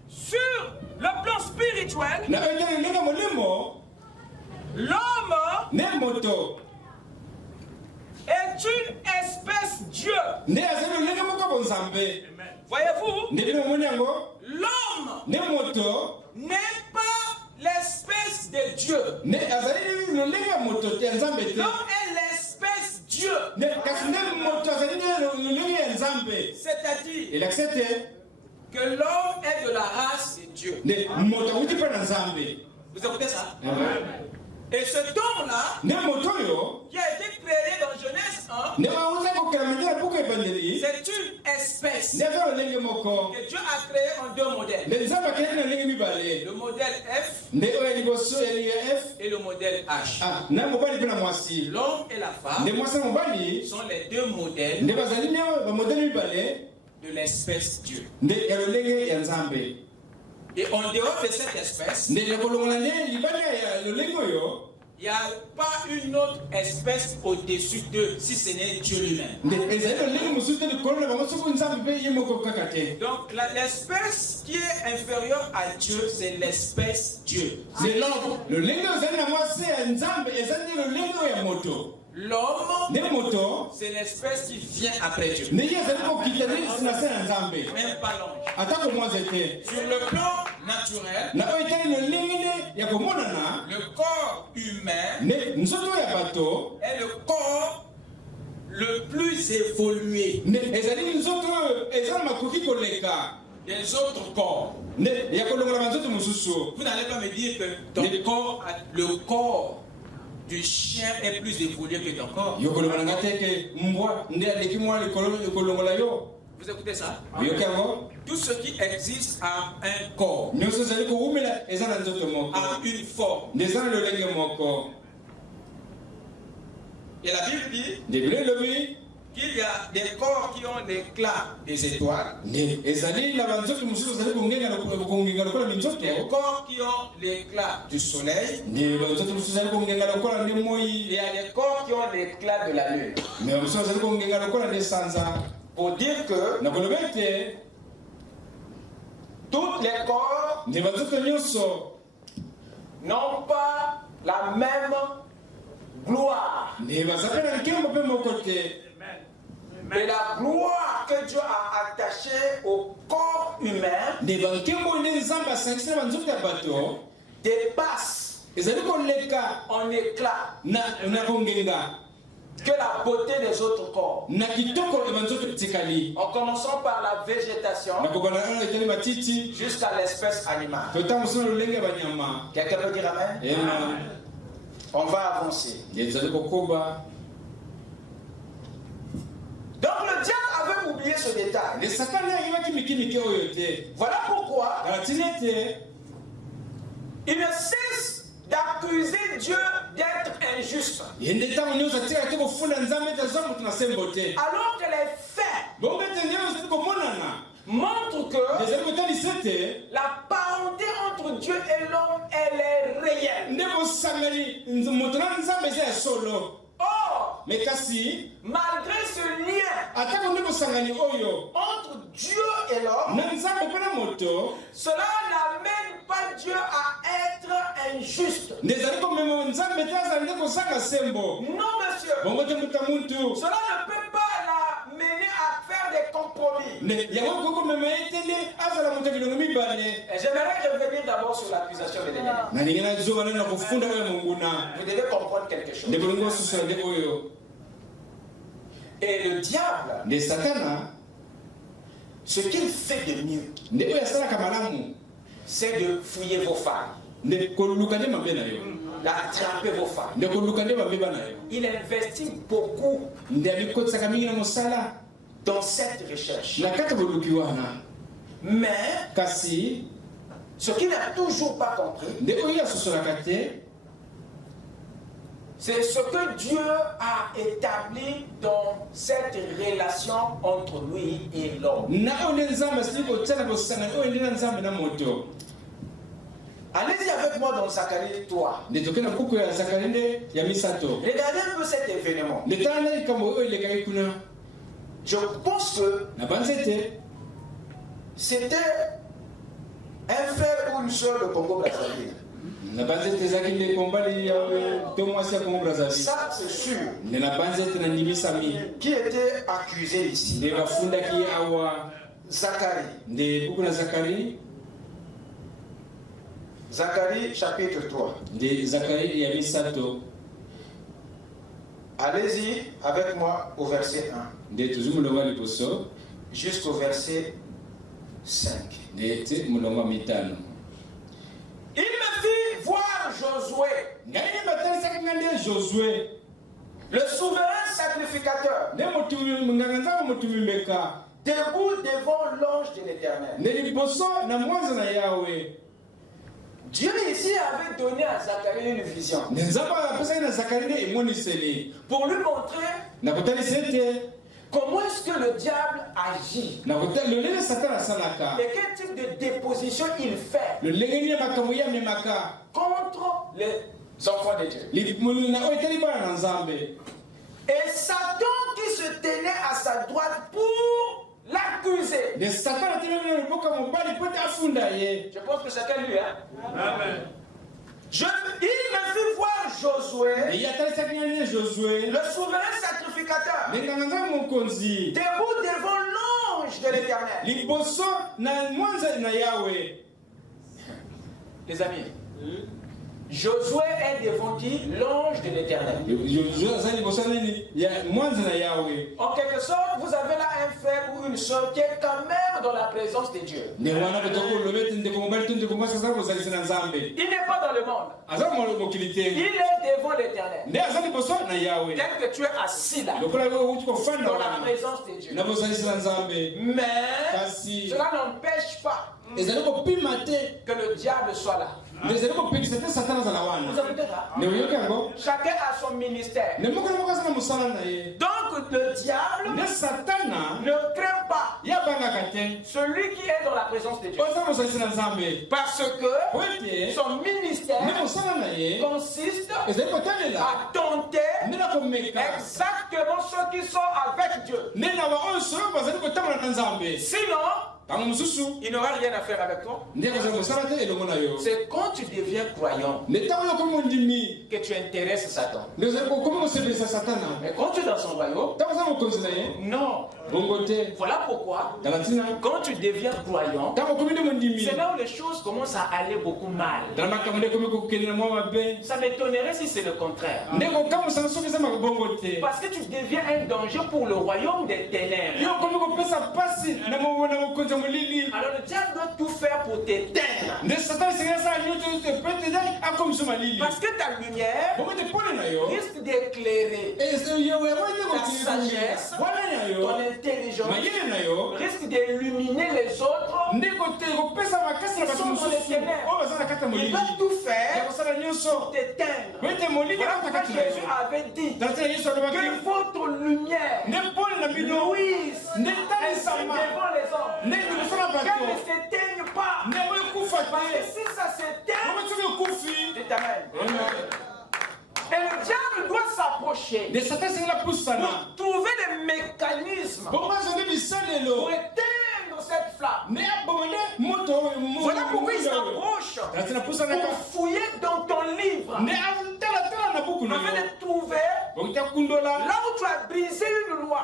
Sur le plan spirituel, l'homme est une espèce Dieu. Voyez-vous, l'homme n'est pas l'espèce de Dieu. L'homme est l'espèce Dieu. C'est-à-dire que l'homme est de la race de Dieu. Vous écoutez ça? Et ce don-là, qui a été créé dans Genèse 1, c'est une espèce que Dieu a créé en deux modèles. Le modèle F et le modèle H. L'homme et la femme sont les deux modèles de l'espèce Dieu. Et en dehors de cette espèce, il n'y a pas une autre espèce au-dessus d'eux, si ce n'est Dieu lui-même. Donc l'espèce qui est inférieure à Dieu, c'est l'espèce Dieu. C'est l'homme. L'homme, c'est l'espèce qui vient après Dieu. Même pas l'ange. Sur le plan naturel, le corps humain est le corps le plus évolué des autres corps. Vous n'allez pas me dire que le corps du chien est plus évolué que ton corps. Vous écoutez ça? Tout ce qui existe a un corps, a une forme. Et la Bible dit qu'il y a des corps qui ont l'éclat des étoiles, des corps qui ont l'éclat du soleil, il y a des corps qui ont l'éclat de la lune. Pour dire que tous les corps n'ont pas la même gloire. Mais la gloire que Dieu a attachée au corps humain dépasse en éclat que la beauté des autres corps. En commençant par la végétation jusqu'à l'espèce animale. Quelqu'un peut dire amen? Amen. On va avancer. Donc le diable avait oublié ce détail. Voilà pourquoi il ne cesse d'accuser Dieu d'être injuste. Alors que les faits montrent que la parenté entre Dieu et l'homme, elle est réelle. Or, malgré ce lien entre Dieu et l'homme, cela n'amène pas Dieu à être injuste. Non, monsieur. Cela ne peut pas l'amener à faire des compromis. Et j'aimerais revenir d'abord sur l'accusation de l'ennemi. Vous devez comprendre quelque chose. Et le diable, ce qu'il fait de mieux, c'est de fouiller vos femmes, d'attraper vos femmes. Il investit beaucoup dans cette recherche. Mais ce qu'il n'a toujours pas compris, c'est ce que Dieu a établi dans cette relation entre lui et l'homme. Allez-y avec moi dans Zacharie 3. Regardez un peu cet événement. Je pense que c'était un frère ou une soeur de Congo-Brazzaville. Ça c'est sûr. Qui était accusé ici? Zacharie chapitre 3. Allez-y avec moi au verset 1 jusqu'au verset 5. Il me fit voir Josué, le souverain sacrificateur, debout devant l'ange de l'Éternel. Dieu ici avait donné à Zacharie une vision pour lui montrer Comment est-ce que le diable agit? Et quel type de déposition il fait contre les enfants de Dieu? Et Satan qui se tenait à sa droite pour l'accuser. Je pense que chacun lui, hein? Amen. Il me fit voir Josué, le souverain sacrificateur, debout devant l'ange de l'Éternel. Les amis, Josué est devant qui? L'ange de l'Éternel. En quelque sorte, vous avez là un frère ou une soeur qui est quand même dans la présence de Dieu. Il n'est pas dans le monde. Il est devant l'Éternel. Tel que tu es assis là, dans la présence de Dieu. Mais cela n'empêche pas que le diable soit là. Vous avez chacun a son ministère. Donc le diable ne craint pas celui qui est dans la présence de Dieu. Parce que son ministère consiste à tenter exactement ceux qui sont avec Dieu. Sinon, il n'aura rien à faire avec toi. C'est quand tu deviens croyant que tu intéresses Satan. Mais quand tu es dans son royaume, non. Voilà pourquoi, quand tu deviens croyant, c'est là où les choses commencent à aller beaucoup mal. Ça m'étonnerait si c'est le contraire. Parce que tu deviens un danger pour le royaume des ténèbres. Alors le diable doit tout faire pour t'éteindre. Parce que ta lumière risque d'éclairer ta sagesse, ton intelligence, risque d'illuminer les autres qui sont dans les ténèbres. Il va tout faire pour t'éteindre. Voilà pourquoi Jésus avait dit que votre lumière luise devant les hommes. Qu'elle ne s'éteigne pas. Parce que si ça s'éteint, c'est amen. Et le diable doit s'approcher pour trouver des mécanismes pour éteindre cette flamme. Voilà pourquoi il s'approche pour fouiller dans ton livre afin de trouver là où tu as brisé une loi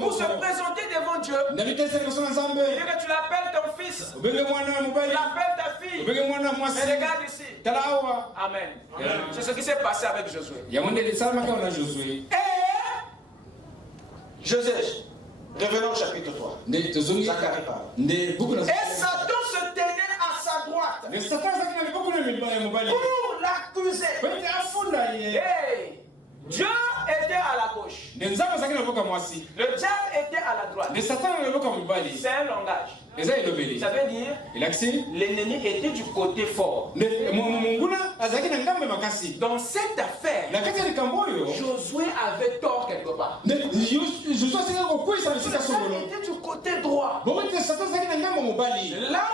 pour se présenter devant Dieu. Il dit que tu l'appelles ton fils, tu l'appelles ta fille. Mais regarde ici. Amen. C'est ce qui s'est passé avec Josué. Et José, revenons au chapitre 3. Zacharie parle. Et Satan se tenait à sa droite pour l'accuser. Hey, Dieu était à la gauche. Le diable était à la droite. C'est un langage. Ça veut dire l'ennemi était du côté fort. Dans cette affaire, Josué avait tort quelque part. Satan était du côté droit. Là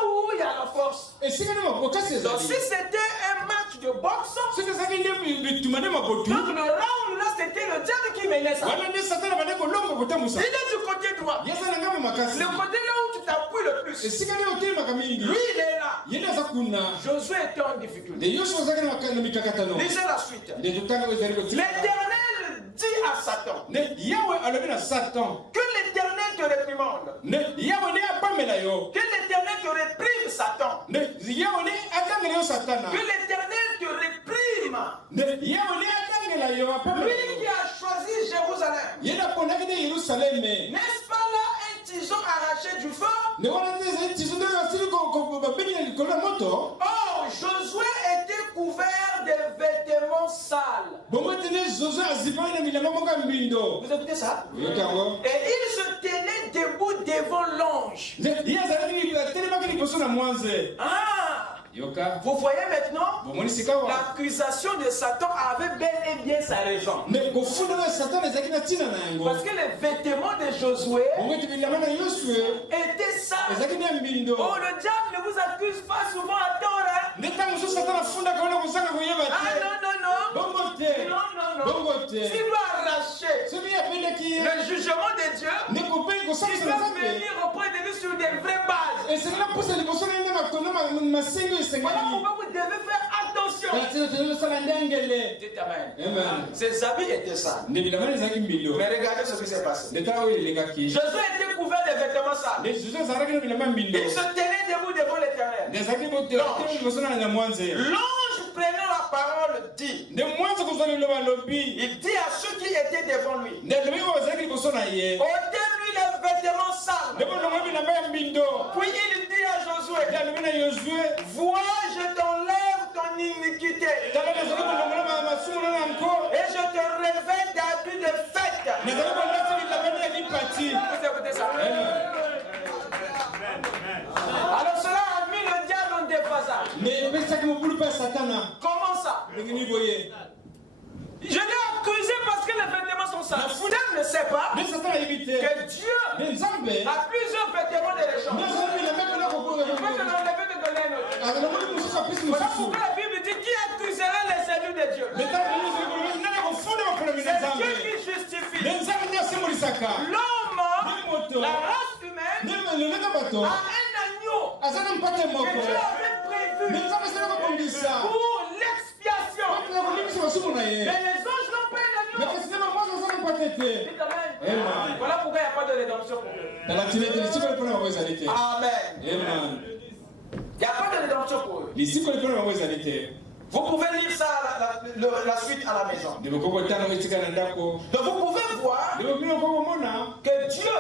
où il y a la force. Donc si c'était un match de boxe, donc le round là c'était le diable qui menait ça. Il est du côté droit. Le côté là où tu t'appuies le plus. Lui il est là. Josué était en difficulté. Lisez la suite. L'Éternel dit à Satan que l'Éternel te réprimande. Que l'Éternel te réprime, Satan. Que l'Éternel te réprime. Lui qui a choisi Jérusalem. N'est-ce pas là un tison arraché du feu? Oh, Josué était couvert de vêtements sales. Vous écoutez ça? Et il se tenait debout devant l'ange. Ah! Vous voyez maintenant, l'accusation de Satan avait bel et bien sa raison. Parce que les vêtements de Josué étaient sales. Oh, le diable ne vous accuse pas souvent à tort. Ah non. S'il doit arracher le jugement de Dieu, il doit venir auprès de lui sur des vraies bases. Voilà pourquoi vous devez faire attention. Dites Amen. Ses habits étaient sales. Mais regardez ce qui s'est passé. Josué était couvert de vêtements sales. Il se tenait debout devant l'Éternel. L'ange prenant la parole dit. Il dit à ceux qui étaient devant lui. Ôtez-lui les vêtements sales. Puis il dit à Josué. Vois, je t'enlève ton iniquité. Et je te révèle d'habits de fête. Vous écoutez ça? Alors cela a mis le diable en déphasage. Comment ça? Je l'ai accusé parce que les vêtements sont sales. Le diable ne sait pas que Dieu a plusieurs vêtements de l'échange. Il peut te l'enlever, te donner un autre. Voilà pourquoi la Bible dit qui accusera les élus de Dieu. C'est Dieu qui justifie. L'homme, la race humaine, a un agneau que Dieu avait prévu pour l'expiation. Mais les anges n'ont pas un agneau. Voilà pourquoi il n'y a pas de rédemption pour eux. Amen. Il n'y a pas de rédemption pour eux. Vous pouvez lire ça la suite à la maison. Donc vous pouvez voir que Dieu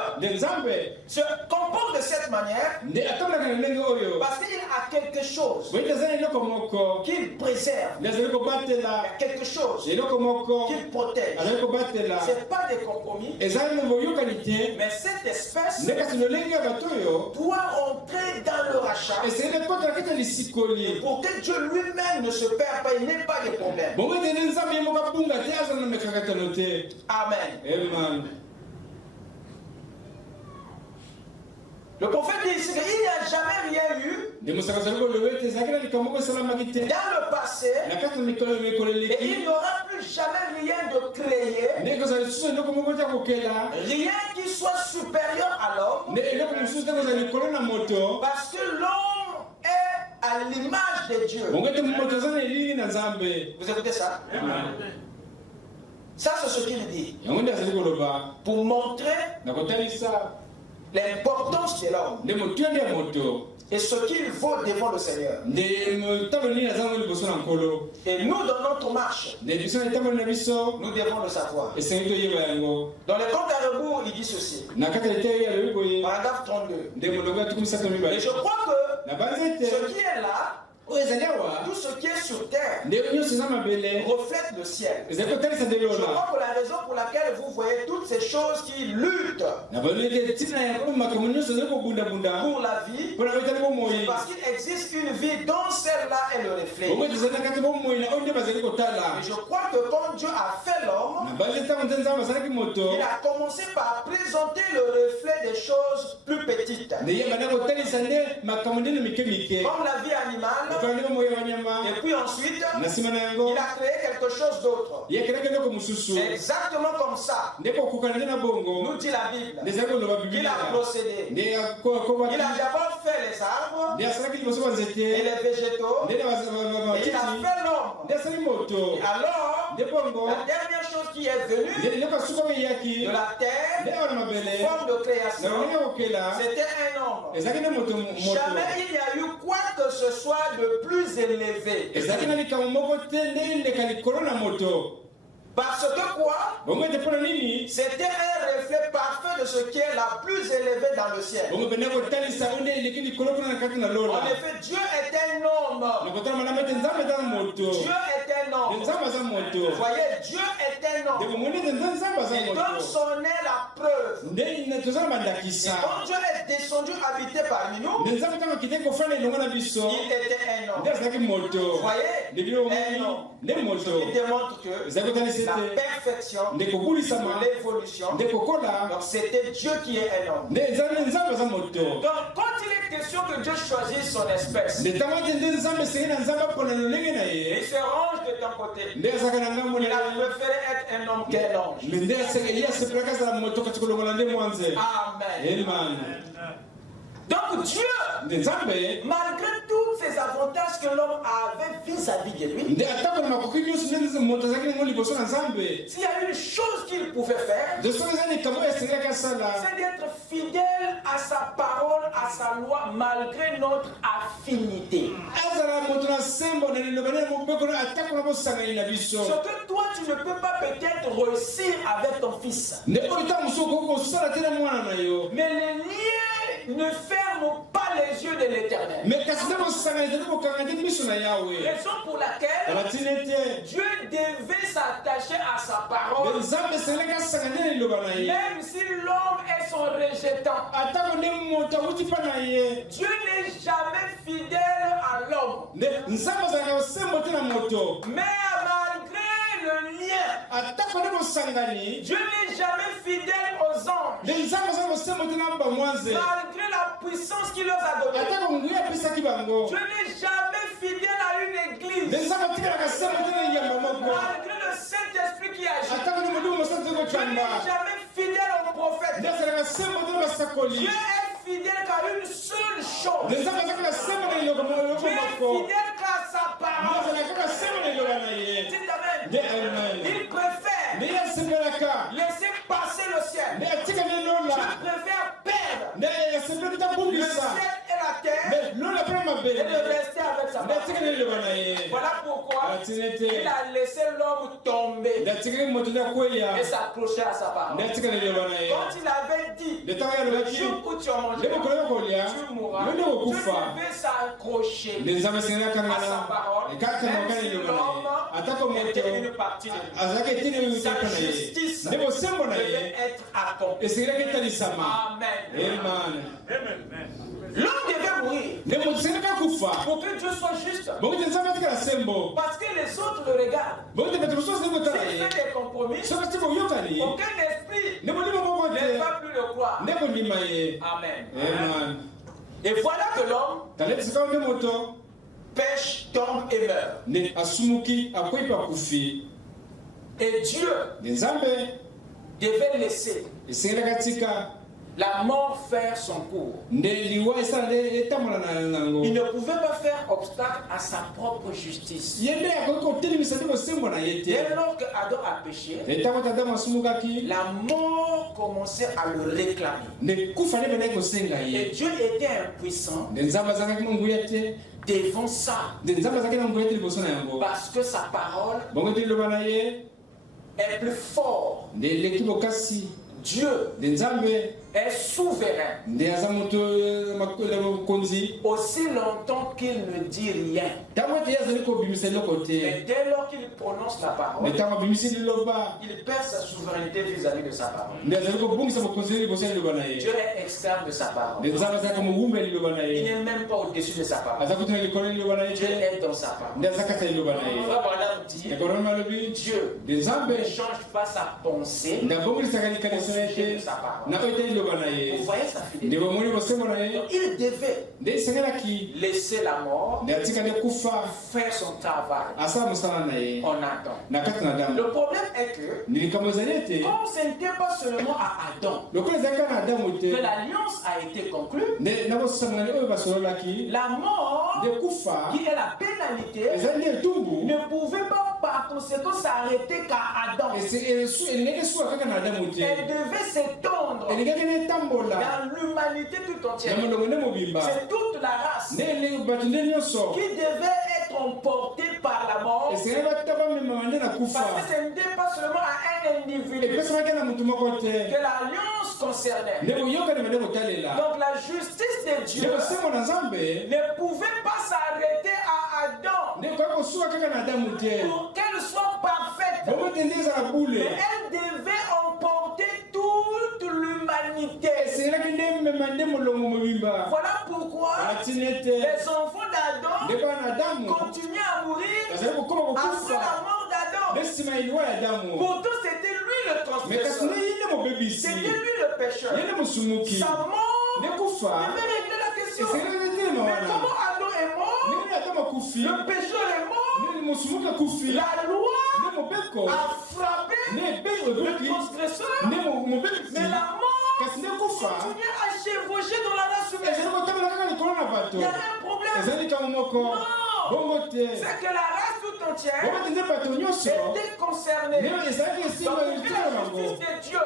se comporte de cette manière parce qu'il a quelque chose qu'il préserve. Il y a quelque chose qu'il protège. Ce n'est pas des compromis. Mais cette espèce doit rentrer dans le rachat pour que Dieu lui-même ne se perd pas, il n'est pas de problème. Amen. Le prophète dit ici qu'il n'y a jamais rien eu dans le passé et il n'y aura plus jamais rien de créé, rien qui soit supérieur à l'homme, parce que l'homme est à l'image de Dieu. Vous écoutez ça? Ça c'est ce qu'il dit. Pour montrer l'importance de l'homme et ce qu'il vaut devant le Seigneur. Et nous, dans notre marche, nous devons le savoir. Dans le compte à rebours, il dit ceci. Paragraphe 32. Et je crois que ce qui est là, tout ce qui est sur terre reflète le ciel. Je crois que la raison pour laquelle vous voyez toutes ces choses qui luttent pour la vie, c'est parce qu'il existe une vie dont celle-là est le reflet. Et je crois que quand Dieu a fait l'homme, il a commencé par présenter le reflet des choses plus petites. Comme la vie animale. Et puis ensuite, il a créé quelque chose d'autre. Exactement comme ça, nous dit la Bible. Il a procédé. Il a d'abord fait les arbres et les végétaux. Et il a fait l'homme. Et alors, la dernière chose qui est venue de la terre, forme de création, c'était un homme. Jamais il n'y a eu quoi que ce soit de plus élevé. Parce que quoi? C'était un reflet parfait de ce qui est la plus élevé dans le ciel. En effet, Dieu est un homme. Dieu est est un homme. Voyez, Dieu est un homme. Et donc son est la preuve. Et quand Dieu est descendu habiter parmi nous, il était un homme. Voyez, un homme. Il démontre que la perfection, l'évolution, donc c'était Dieu qui est un homme. Donc quand il est question que Dieu choisisse son espèce, il se range de ton côté. Il a préféré être un homme qu'un ange. Amen. Donc Dieu, malgré tous ces avantages que l'homme avait vis-à-vis de lui, s'il y a une chose qu'il pouvait faire, c'est d'être fidèle à sa parole, à sa loi, malgré notre affinité. Ce que toi tu ne peux pas peut-être réussir avec ton fils. Mais les liens ne ferment pas les yeux de l'Éternel. Raison pour laquelle Dieu devait s'attacher à sa parole, même si l'homme est son rejetant. Dieu n'est jamais fidèle à l'homme. Mais malgré le lien, Dieu n'est jamais fidèle aux anges. Malgré la puissance qu'il leur a donnée, Dieu n'est jamais fidèle à une église. Malgré le Saint-Esprit qui agit, Dieu n'est jamais fidèle aux prophètes. Dieu est fidèle qu'à une seule chose. Dieu est fidèle qu'à sa parole. Il préfère laisser passer le ciel. Dieu préfère perdre le ciel et la terre et de rester avec sa parole. Voilà pourquoi il a laissé l'homme tomber et s'accrocher à sa parole. Quand il avait dit, le jour où tu as mangé, tu mourras, Dieu devait s'accrocher à sa parole, même si l'homme était une partie de lui. Sa justice devait être accomplie. Amen. L'homme devait mourir pour que Dieu soit juste. Parce que les autres le regardent. S'il fait des compromis, aucun esprit ne va plus le croire. Amen. Et voilà que l'homme pêche, tombe et meurt. Et Dieu devait laisser la mort faire son cours. Il ne pouvait pas faire obstacle à sa propre justice. Dès lors que Adam a péché, la mort commençait à le réclamer. Et Dieu était impuissant devant ça. Parce que sa parole est plus forte. Dieu est souverain aussi longtemps qu'il ne dit rien. Mais dès lors qu'il prononce la parole, il perd sa souveraineté vis-à-vis de sa parole. Dieu est externe de sa parole. Il n'est même pas au-dessus de sa parole. Dieu est dans sa parole. Frère Branham dit, Dieu ne change pas sa pensée au sujet de sa parole. Vous voyez sa fidélité. Il devait laisser la mort faire son travail en Adam. Le problème est que comme ce n'était pas seulement à Adam que l'alliance a été conclue, la mort qui est la pénalité ne pouvait pas par conséquent s'arrêter qu'à Adam. Elle devait s'étendre dans l'humanité tout entière. C'est toute la race qui devait être emportée par la mort, parce que ce n'était pas seulement à un individu que l'alliance concernait. Donc la justice de Dieu ne pouvait pas s'arrêter à Adam. pour qu'elle soit parfaite, elle devait emporter toute l'humanité. Voilà pourquoi les enfants d'Adam continuaient à mourir après la mort d'Adam. Pourtant, c'était lui le transgresseur. C'était lui le pécheur. Sa mort devait régler la question. Mais comment Adam est mort? Le pécheur est mort. La loi a frappé le transgresseur. Mais la mort continue à chevaucher dans la race humaine. Il y a un problème. Non. C'est que la race tout entière était concernée. Donc, pour que la justice de Dieu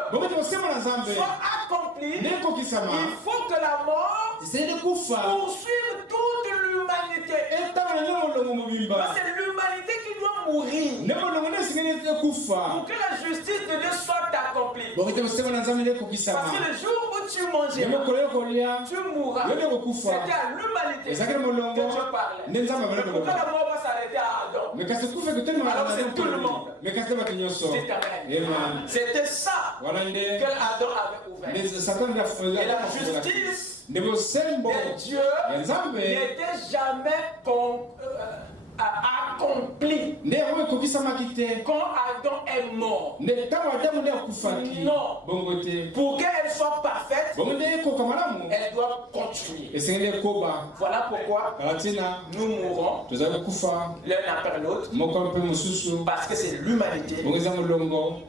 soit accomplie, il faut que la mort poursuive toute l'humanité. C'est l'humanité qui doit mourir pour que la justice de Dieu soit accomplie. Parce que le jour où tu mangeras, tu mourras. C'était à l'humanité que Dieu parlait. Pourquoi la mort va s'arrêter à Adam? Alors c'est tout le monde. C'était ça que Adam avait ouvert. Et la justice de Dieu n'était jamais accompli quand Adam est mort. Non. Pour qu'elle soit parfaite, elle doit continuer. Voilà pourquoi nous mourrons l'un après l'autre, parce que c'est l'humanité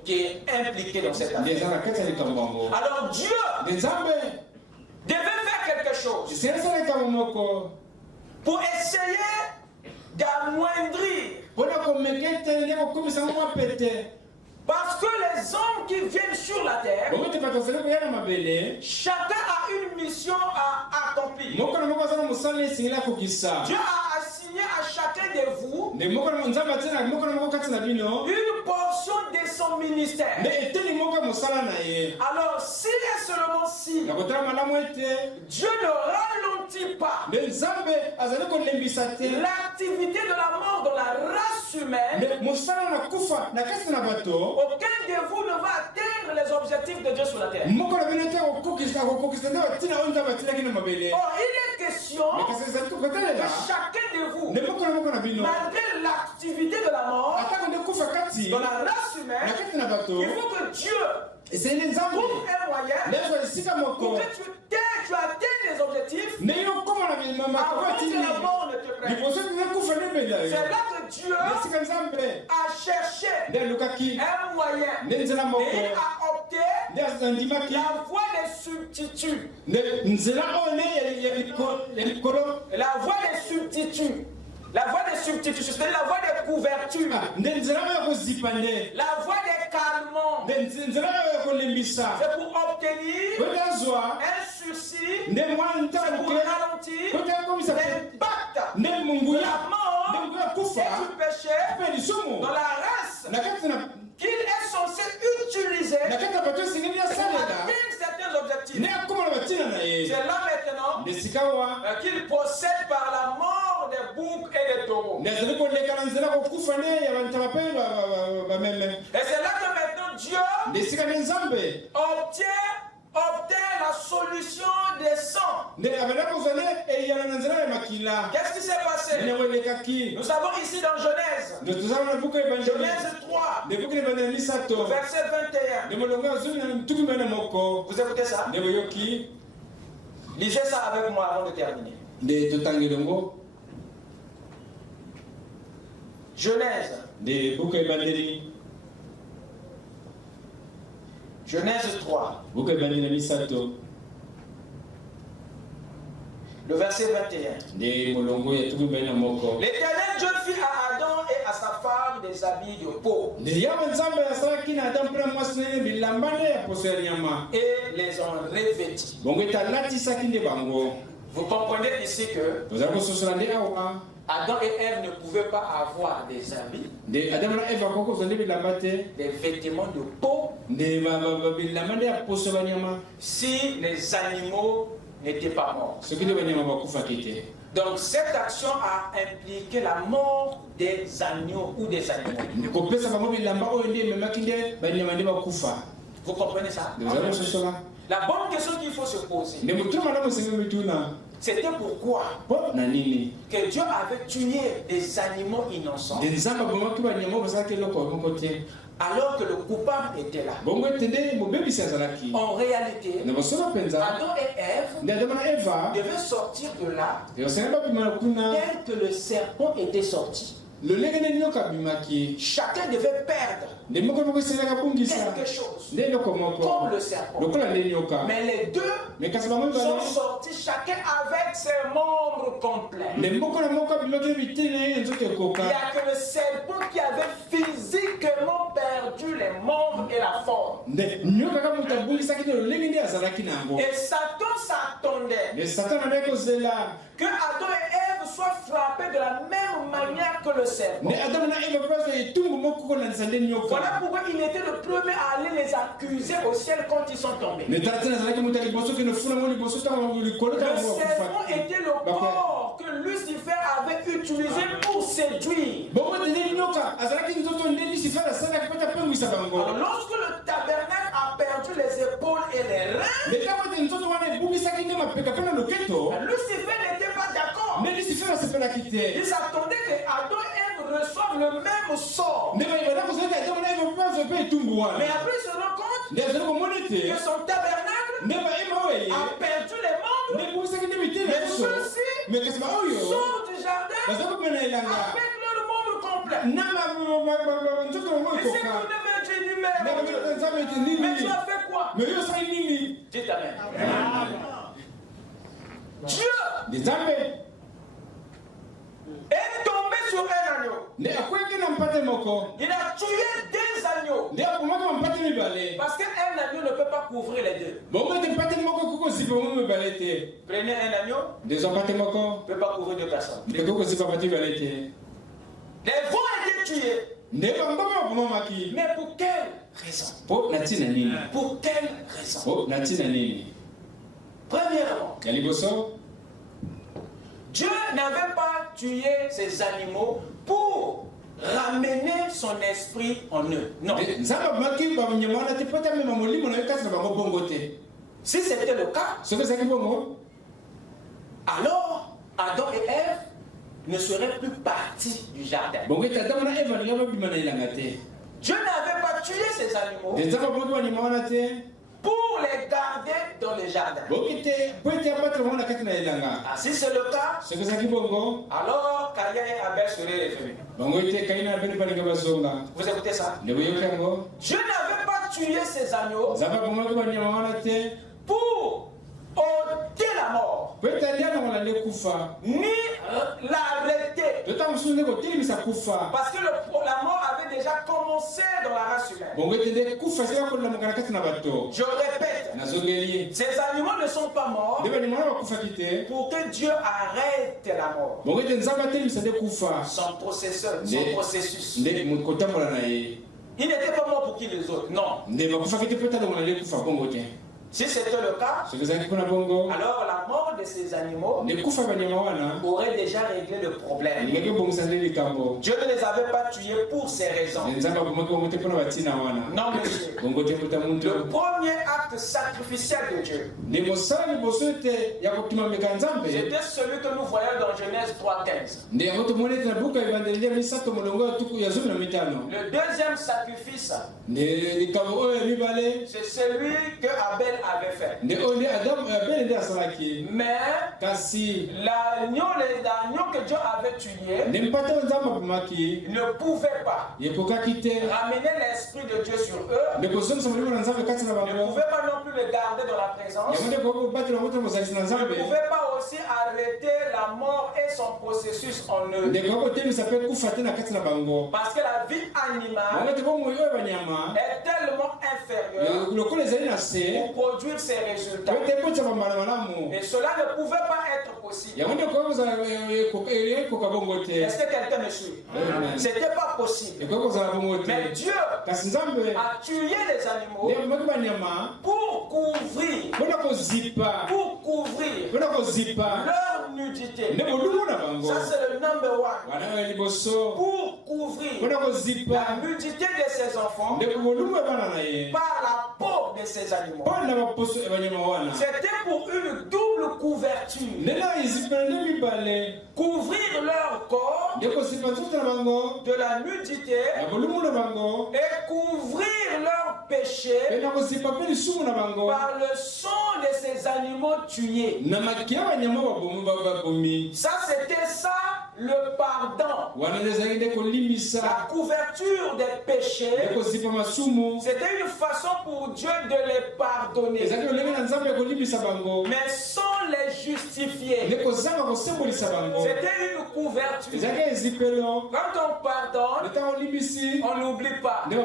qui est impliquée dans cette affaire. Alors Dieu devait faire quelque chose pour essayer d'amoindrir. Parce que les hommes qui viennent sur la terre, chacun a une mission à accomplir. Dieu a assigné à chacun de vous une portion de son ministère. Alors, si et seulement si Dieu ne ralentit pas l'activité de la mort dans la race humaine, aucun de vous ne va atteindre les objectifs de Dieu sur la terre. Or, il est question que chacun de vous, malgré l'activité de la mort dans la race humaine, il faut que Dieu trouve un moyen pour que tu atteignes les objectifs avant que la mort ne te prenne. C'est là que Dieu a cherché un moyen et il a opté la voie des substituts. La voie des substituts. La voie des substitutions, c'est-à-dire la voie des couvertures. La voie des calmants. C'est pour obtenir un sursis. C'est pour ralentir l'impact de la mort et du péché dans la race qu'il est censé utiliser pour atteindre certains objectifs. C'est là maintenant qu'il procède par la mort des boucs et des taureaux. Et c'est là que maintenant Dieu obtient la solution des sangs. Qu'est-ce qui s'est passé? Nous avons ici dans Genèse 3, verset 21. Vous écoutez ça? Lisez ça avec moi avant de terminer. Genèse 3. Le verset 21. L'Éternel Dieu fit à Adam et à sa femme des habits de peau. Et les ont revêtis. Vous comprenez ici que Adam et Ève ne pouvaient pas avoir des habits, des vêtements de peau, si les animaux n'étaient pas morts. Donc cette action a impliqué la mort des agneaux ou des animaux. Vous comprenez ça? La bonne question qu'il faut se poser, c'était pourquoi que Dieu avait tué des animaux innocents alors que le coupable était là. En réalité, Adam et Ève devaient sortir de là tel que le serpent était sorti. Chacun devait perdre quelque chose comme le serpent. Mais les deux sont sortis chacun avec ses membres complets. Il n'y a que le serpent qui avait physiquement perdu les membres et la forme. Et Satan s'attendait que Adam et Ève soient frappés de la même manière que le serpent. Voilà pourquoi il était le premier à aller les accuser au ciel quand ils sont tombés. Le serpent était le corps que Lucifer avait utilisé pour séduire. Alors, lorsque le tabernacle a perdu les épaules et les reins, Lucifer n'était pas d'accord. Il s'attendait que Adam et Ève reçoivent le même sort. Mais après il se rend compte que son tabernacle a perdu les membres. Mais ceux-ci sortent du jardin avec leurs membres complets. Et c'est qu'on avait dit mais tu as fait quoi? Dites Amen. Dieu est tombé sur un agneau. Il a tué deux agneaux. Parce qu'un agneau ne peut pas couvrir les deux. Prenez un agneau, ne peut pas couvrir deux personnes. Les veaux étaient tués. Mais pour quelle raison? Pour quelle raison? Premièrement, Dieu n'avait pas tué ces animaux pour ramener son esprit en eux. Non. Si c'était le cas, alors Adam et Ève ne seraient plus partis du jardin. Dieu n'avait pas tué ces animaux pour les garder dans le jardin. Ah, si c'est le cas, alors Caïn et Abel seraient les femmes. Vous écoutez ça? Dieu n'avait pas tué ces agneaux pour ôter la mort, ni l'arrêter. Parce que la mort avait déjà commencé dans la race humaine. Je répète, ces animaux ne sont pas morts pour que Dieu arrête la mort. Son processus. Il n'était pas mort pour qui les autres, non. Si c'était le cas, alors la mort de ces animaux aurait déjà réglé le problème. Dieu ne les avait pas tués pour ces raisons. Non, monsieur. Le premier acte sacrificiel de Dieu, c'était celui que nous voyons dans Genèse 3:15. Le deuxième sacrifice, c'est celui que Abel avait fait. Mais l'agneau que Dieu avait tué ne pouvait pas ramener l'esprit de Dieu sur eux. Ne pouvait pas non plus le garder dans la présence. Ne pouvait pas aussi arrêter la mort et son processus en eux. Parce que la vie animale est tellement inférieure pour produire ces résultats. Et cela ne pouvait pas être possible. Est-ce que quelqu'un me suit? C'était pas possible. Mais Dieu a tué les animaux pour pour couvrir leur nudité. Ça c'est le number one. Pour couvrir la nudité de ses enfants par la peau de ses animaux. C'était pour une double couverture. Couvrir leur corps de la nudité et couvrir leur péché par le sang de ces animaux tués. Ça, c'était ça le pardon. La couverture des péchés, c'était une façon pour Dieu de les pardonner, mais sans les justifier. C'était une couverture. Quand on pardonne, on n'oublie pas. Mais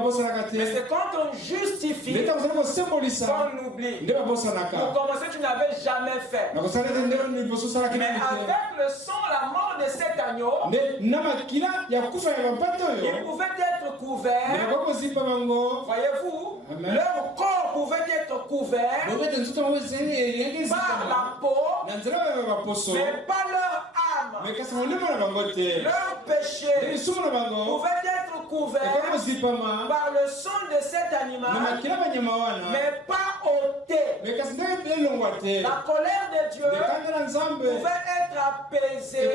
c'est quand on justifie qu'on oublie. Pour commencer, tu n'avais jamais fait. Mais avec le sang, la mort de cet agneau, il pouvait être couvert. Voyez-vous, leur corps pouvait être couvert par la peau, mais pas leur âme. Leur péché pouvait être couvert par le sang de cet animal, mais pas ôté. La colère de Dieu pouvait être apaisée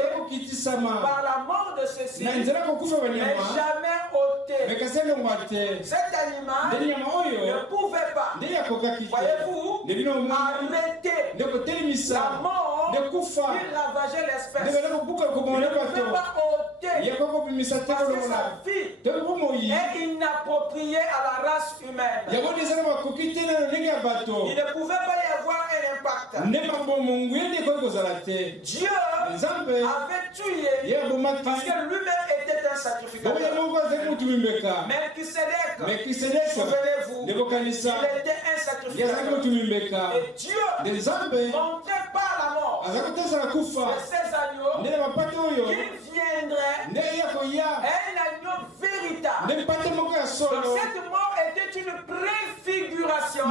par la mort de ceci, mais jamais ôté. Cet animal ne pouvait pas, voyez-vous, arrêter la mort qui ravageait l'espèce. Il ne pouvait pas ôter parce que sa vie est inappropriée à la race humaine. Il ne pouvait pas y avoir un impact. Dieu avait tué parce que lui-même était un sacrificateur. Melchisédek, souvenez-vous, il était un sacrificateur. Et Dieu montrait par la mort de ces agneaux qu'il viendrait un agneau véritable. Donc cette mort était une préfiguration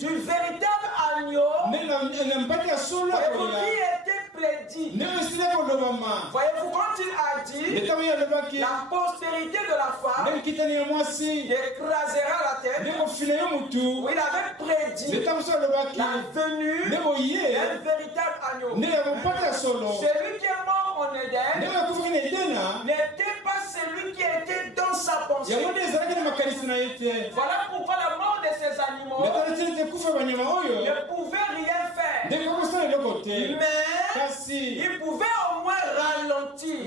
du véritable agneau qui était prédit. Voyez-vous, quand il a dit la postérité de la femme écrasera la tête, où il avait prédit la venue d'un véritable agneau. Celui qui est mort en Éden n'était pas celui qui était dans sa pensée. Voilà pourquoi la mort de ces animaux ne pouvait rien faire. Mais il pouvait au moins ralentir.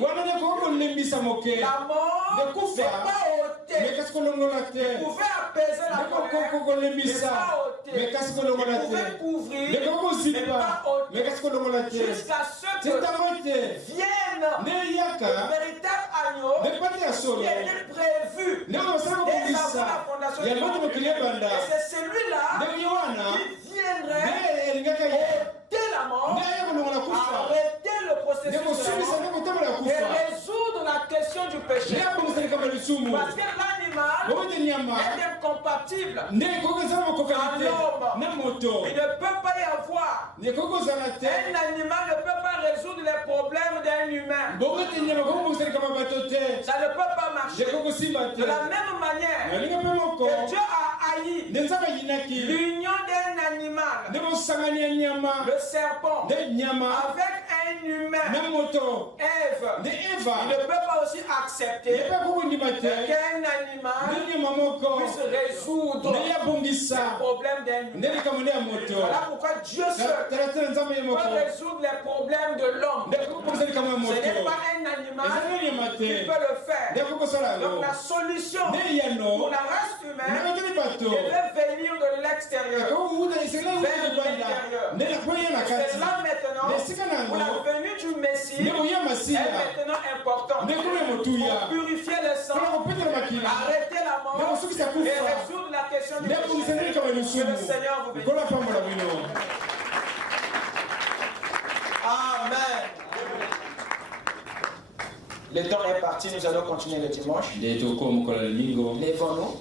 La mort ne pouvait pas ôter. Il pouvait apaiser la colère, mais pas ôter. Il pouvait couvrir, mais pas ôter. Jusqu'à ce que vienne le véritable agneau qui était prévu dès avant la fondation du monde. Et c'est celui-là qui viendrait ôter la mort, arrêter le processus de la mort et résoudre la question du péché. Parce que l'animal est incompatible à l'homme. Il ne peut pas y avoir. Un animal ne peut pas résoudre les problèmes d'un humain. Ça ne peut pas marcher. De la même manière que Dieu a haï l'union d'un animal, le serpent, avec un humain, Ève. Il ne peut pas aussi accepter qu'un animal puisse résoudre les problèmes d'un humain. Voilà pourquoi Dieu seul peut résoudre les problèmes de l'homme. Ce n'est pas un animal qui peut le faire. Donc la solution pour la race humaine devait venir de l'extérieur vers l'intérieur. C'est là maintenant où la venue du Messie est maintenant importante pour purifier le sang, arrêter la mort et résoudre la question du péché. Que le Seigneur vous bénisse. Amen. Le temps est parti, nous allons continuer le dimanche. Lèvons-nous.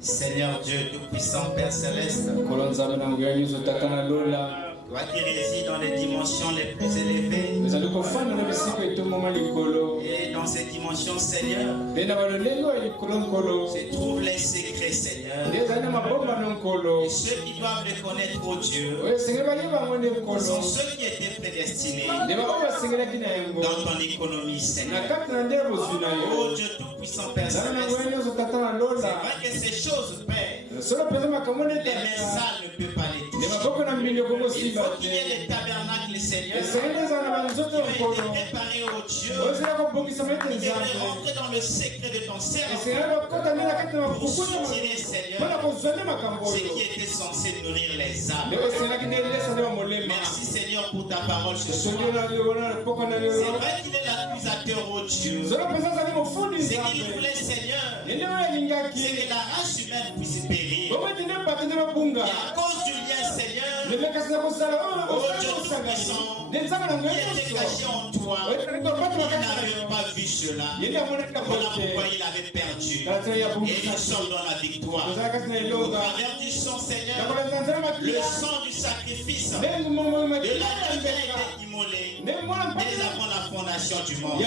Seigneur Dieu Tout-Puissant, Père Céleste, toi qui résides dans les dimensions les plus élevées, et dans ces dimensions, Seigneur, se trouvent les secrets, Seigneur. Et ceux qui doivent le connaître, oh Dieu, sont ceux qui étaient prédestinés dans ton économie, Seigneur. Oh Dieu Tout-Puissant, Père Céleste, c'est vrai que ces choses, Père, les mains sales ne peuvent pas les toucher. Il faut qu'il y ait les tabernacles, Seigneur, qui ont été préparés au Dieu, qui devraient rentrer dans le secret de ton cerveau pour soutirer, Seigneur, ce qui était censé nourrir les âmes. Merci, Seigneur, pour ta parole ce soir. C'est vrai qu'il est l'accusateur au Dieu. Ce qu'il voulait, Seigneur, c'est que la race humaine puisse périr. Et à cause du lien, Seigneur, oh Dieu Tout-Puissant, qui était caché en toi, il n'avait pas vu cela. Voilà pourquoi il avait perdu. Et nous sommes dans la victoire. Au travers du sang, Seigneur, le sang du sacrifice, de l'agneau qui a été immolé dès avant la fondation du monde.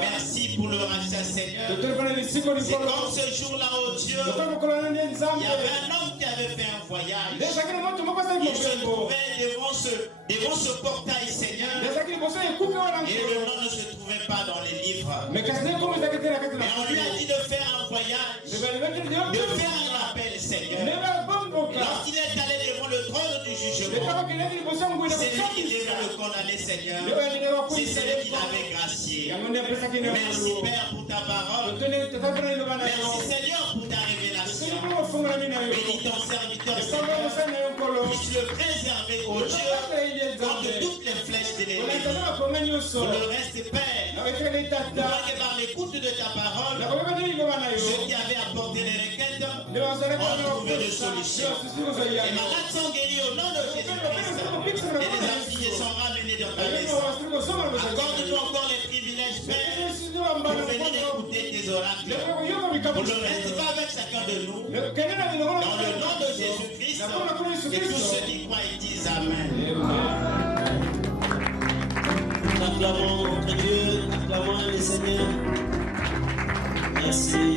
Merci pour le rachat, Seigneur. C'est comme ce jour-là, oh Dieu, il y avait un homme qui avait fait un voyage. Il se trouvait devant ce portail, Seigneur. Et le nom ne se trouvait pas dans les livres. Mais on lui a dit de faire un voyage, de faire un appel, Seigneur. Lorsqu'il est allé devant le trône du jugement, c'est lui qui devait le condamner, Seigneur. C'est celui qui l'avait gracié. Merci, Père, pour ta parole. Merci, Seigneur, pour ta révélation. Bénis ton serviteur, Seigneur. Puisse le préserver, oh Dieu, contre toutes les flèches de l'ennemi. Pour le reste, Père, par l'écoute de ta parole, ceux qui avaient apporté les requêtes ont trouvé des solutions. Les malades sont guéris au nom de Jésus-Christ. Et les affligés sont ramenés dans ta maison. Accorde-nous encore les privilèges, Père, pour venir écouter tes oracles. Pour le reste, va avec chacun de nous. Dans le nom de Jésus-Christ, que tous ceux qui croient et disent Amen. Acclamons notre Dieu, acclamons le Seigneur. Merci.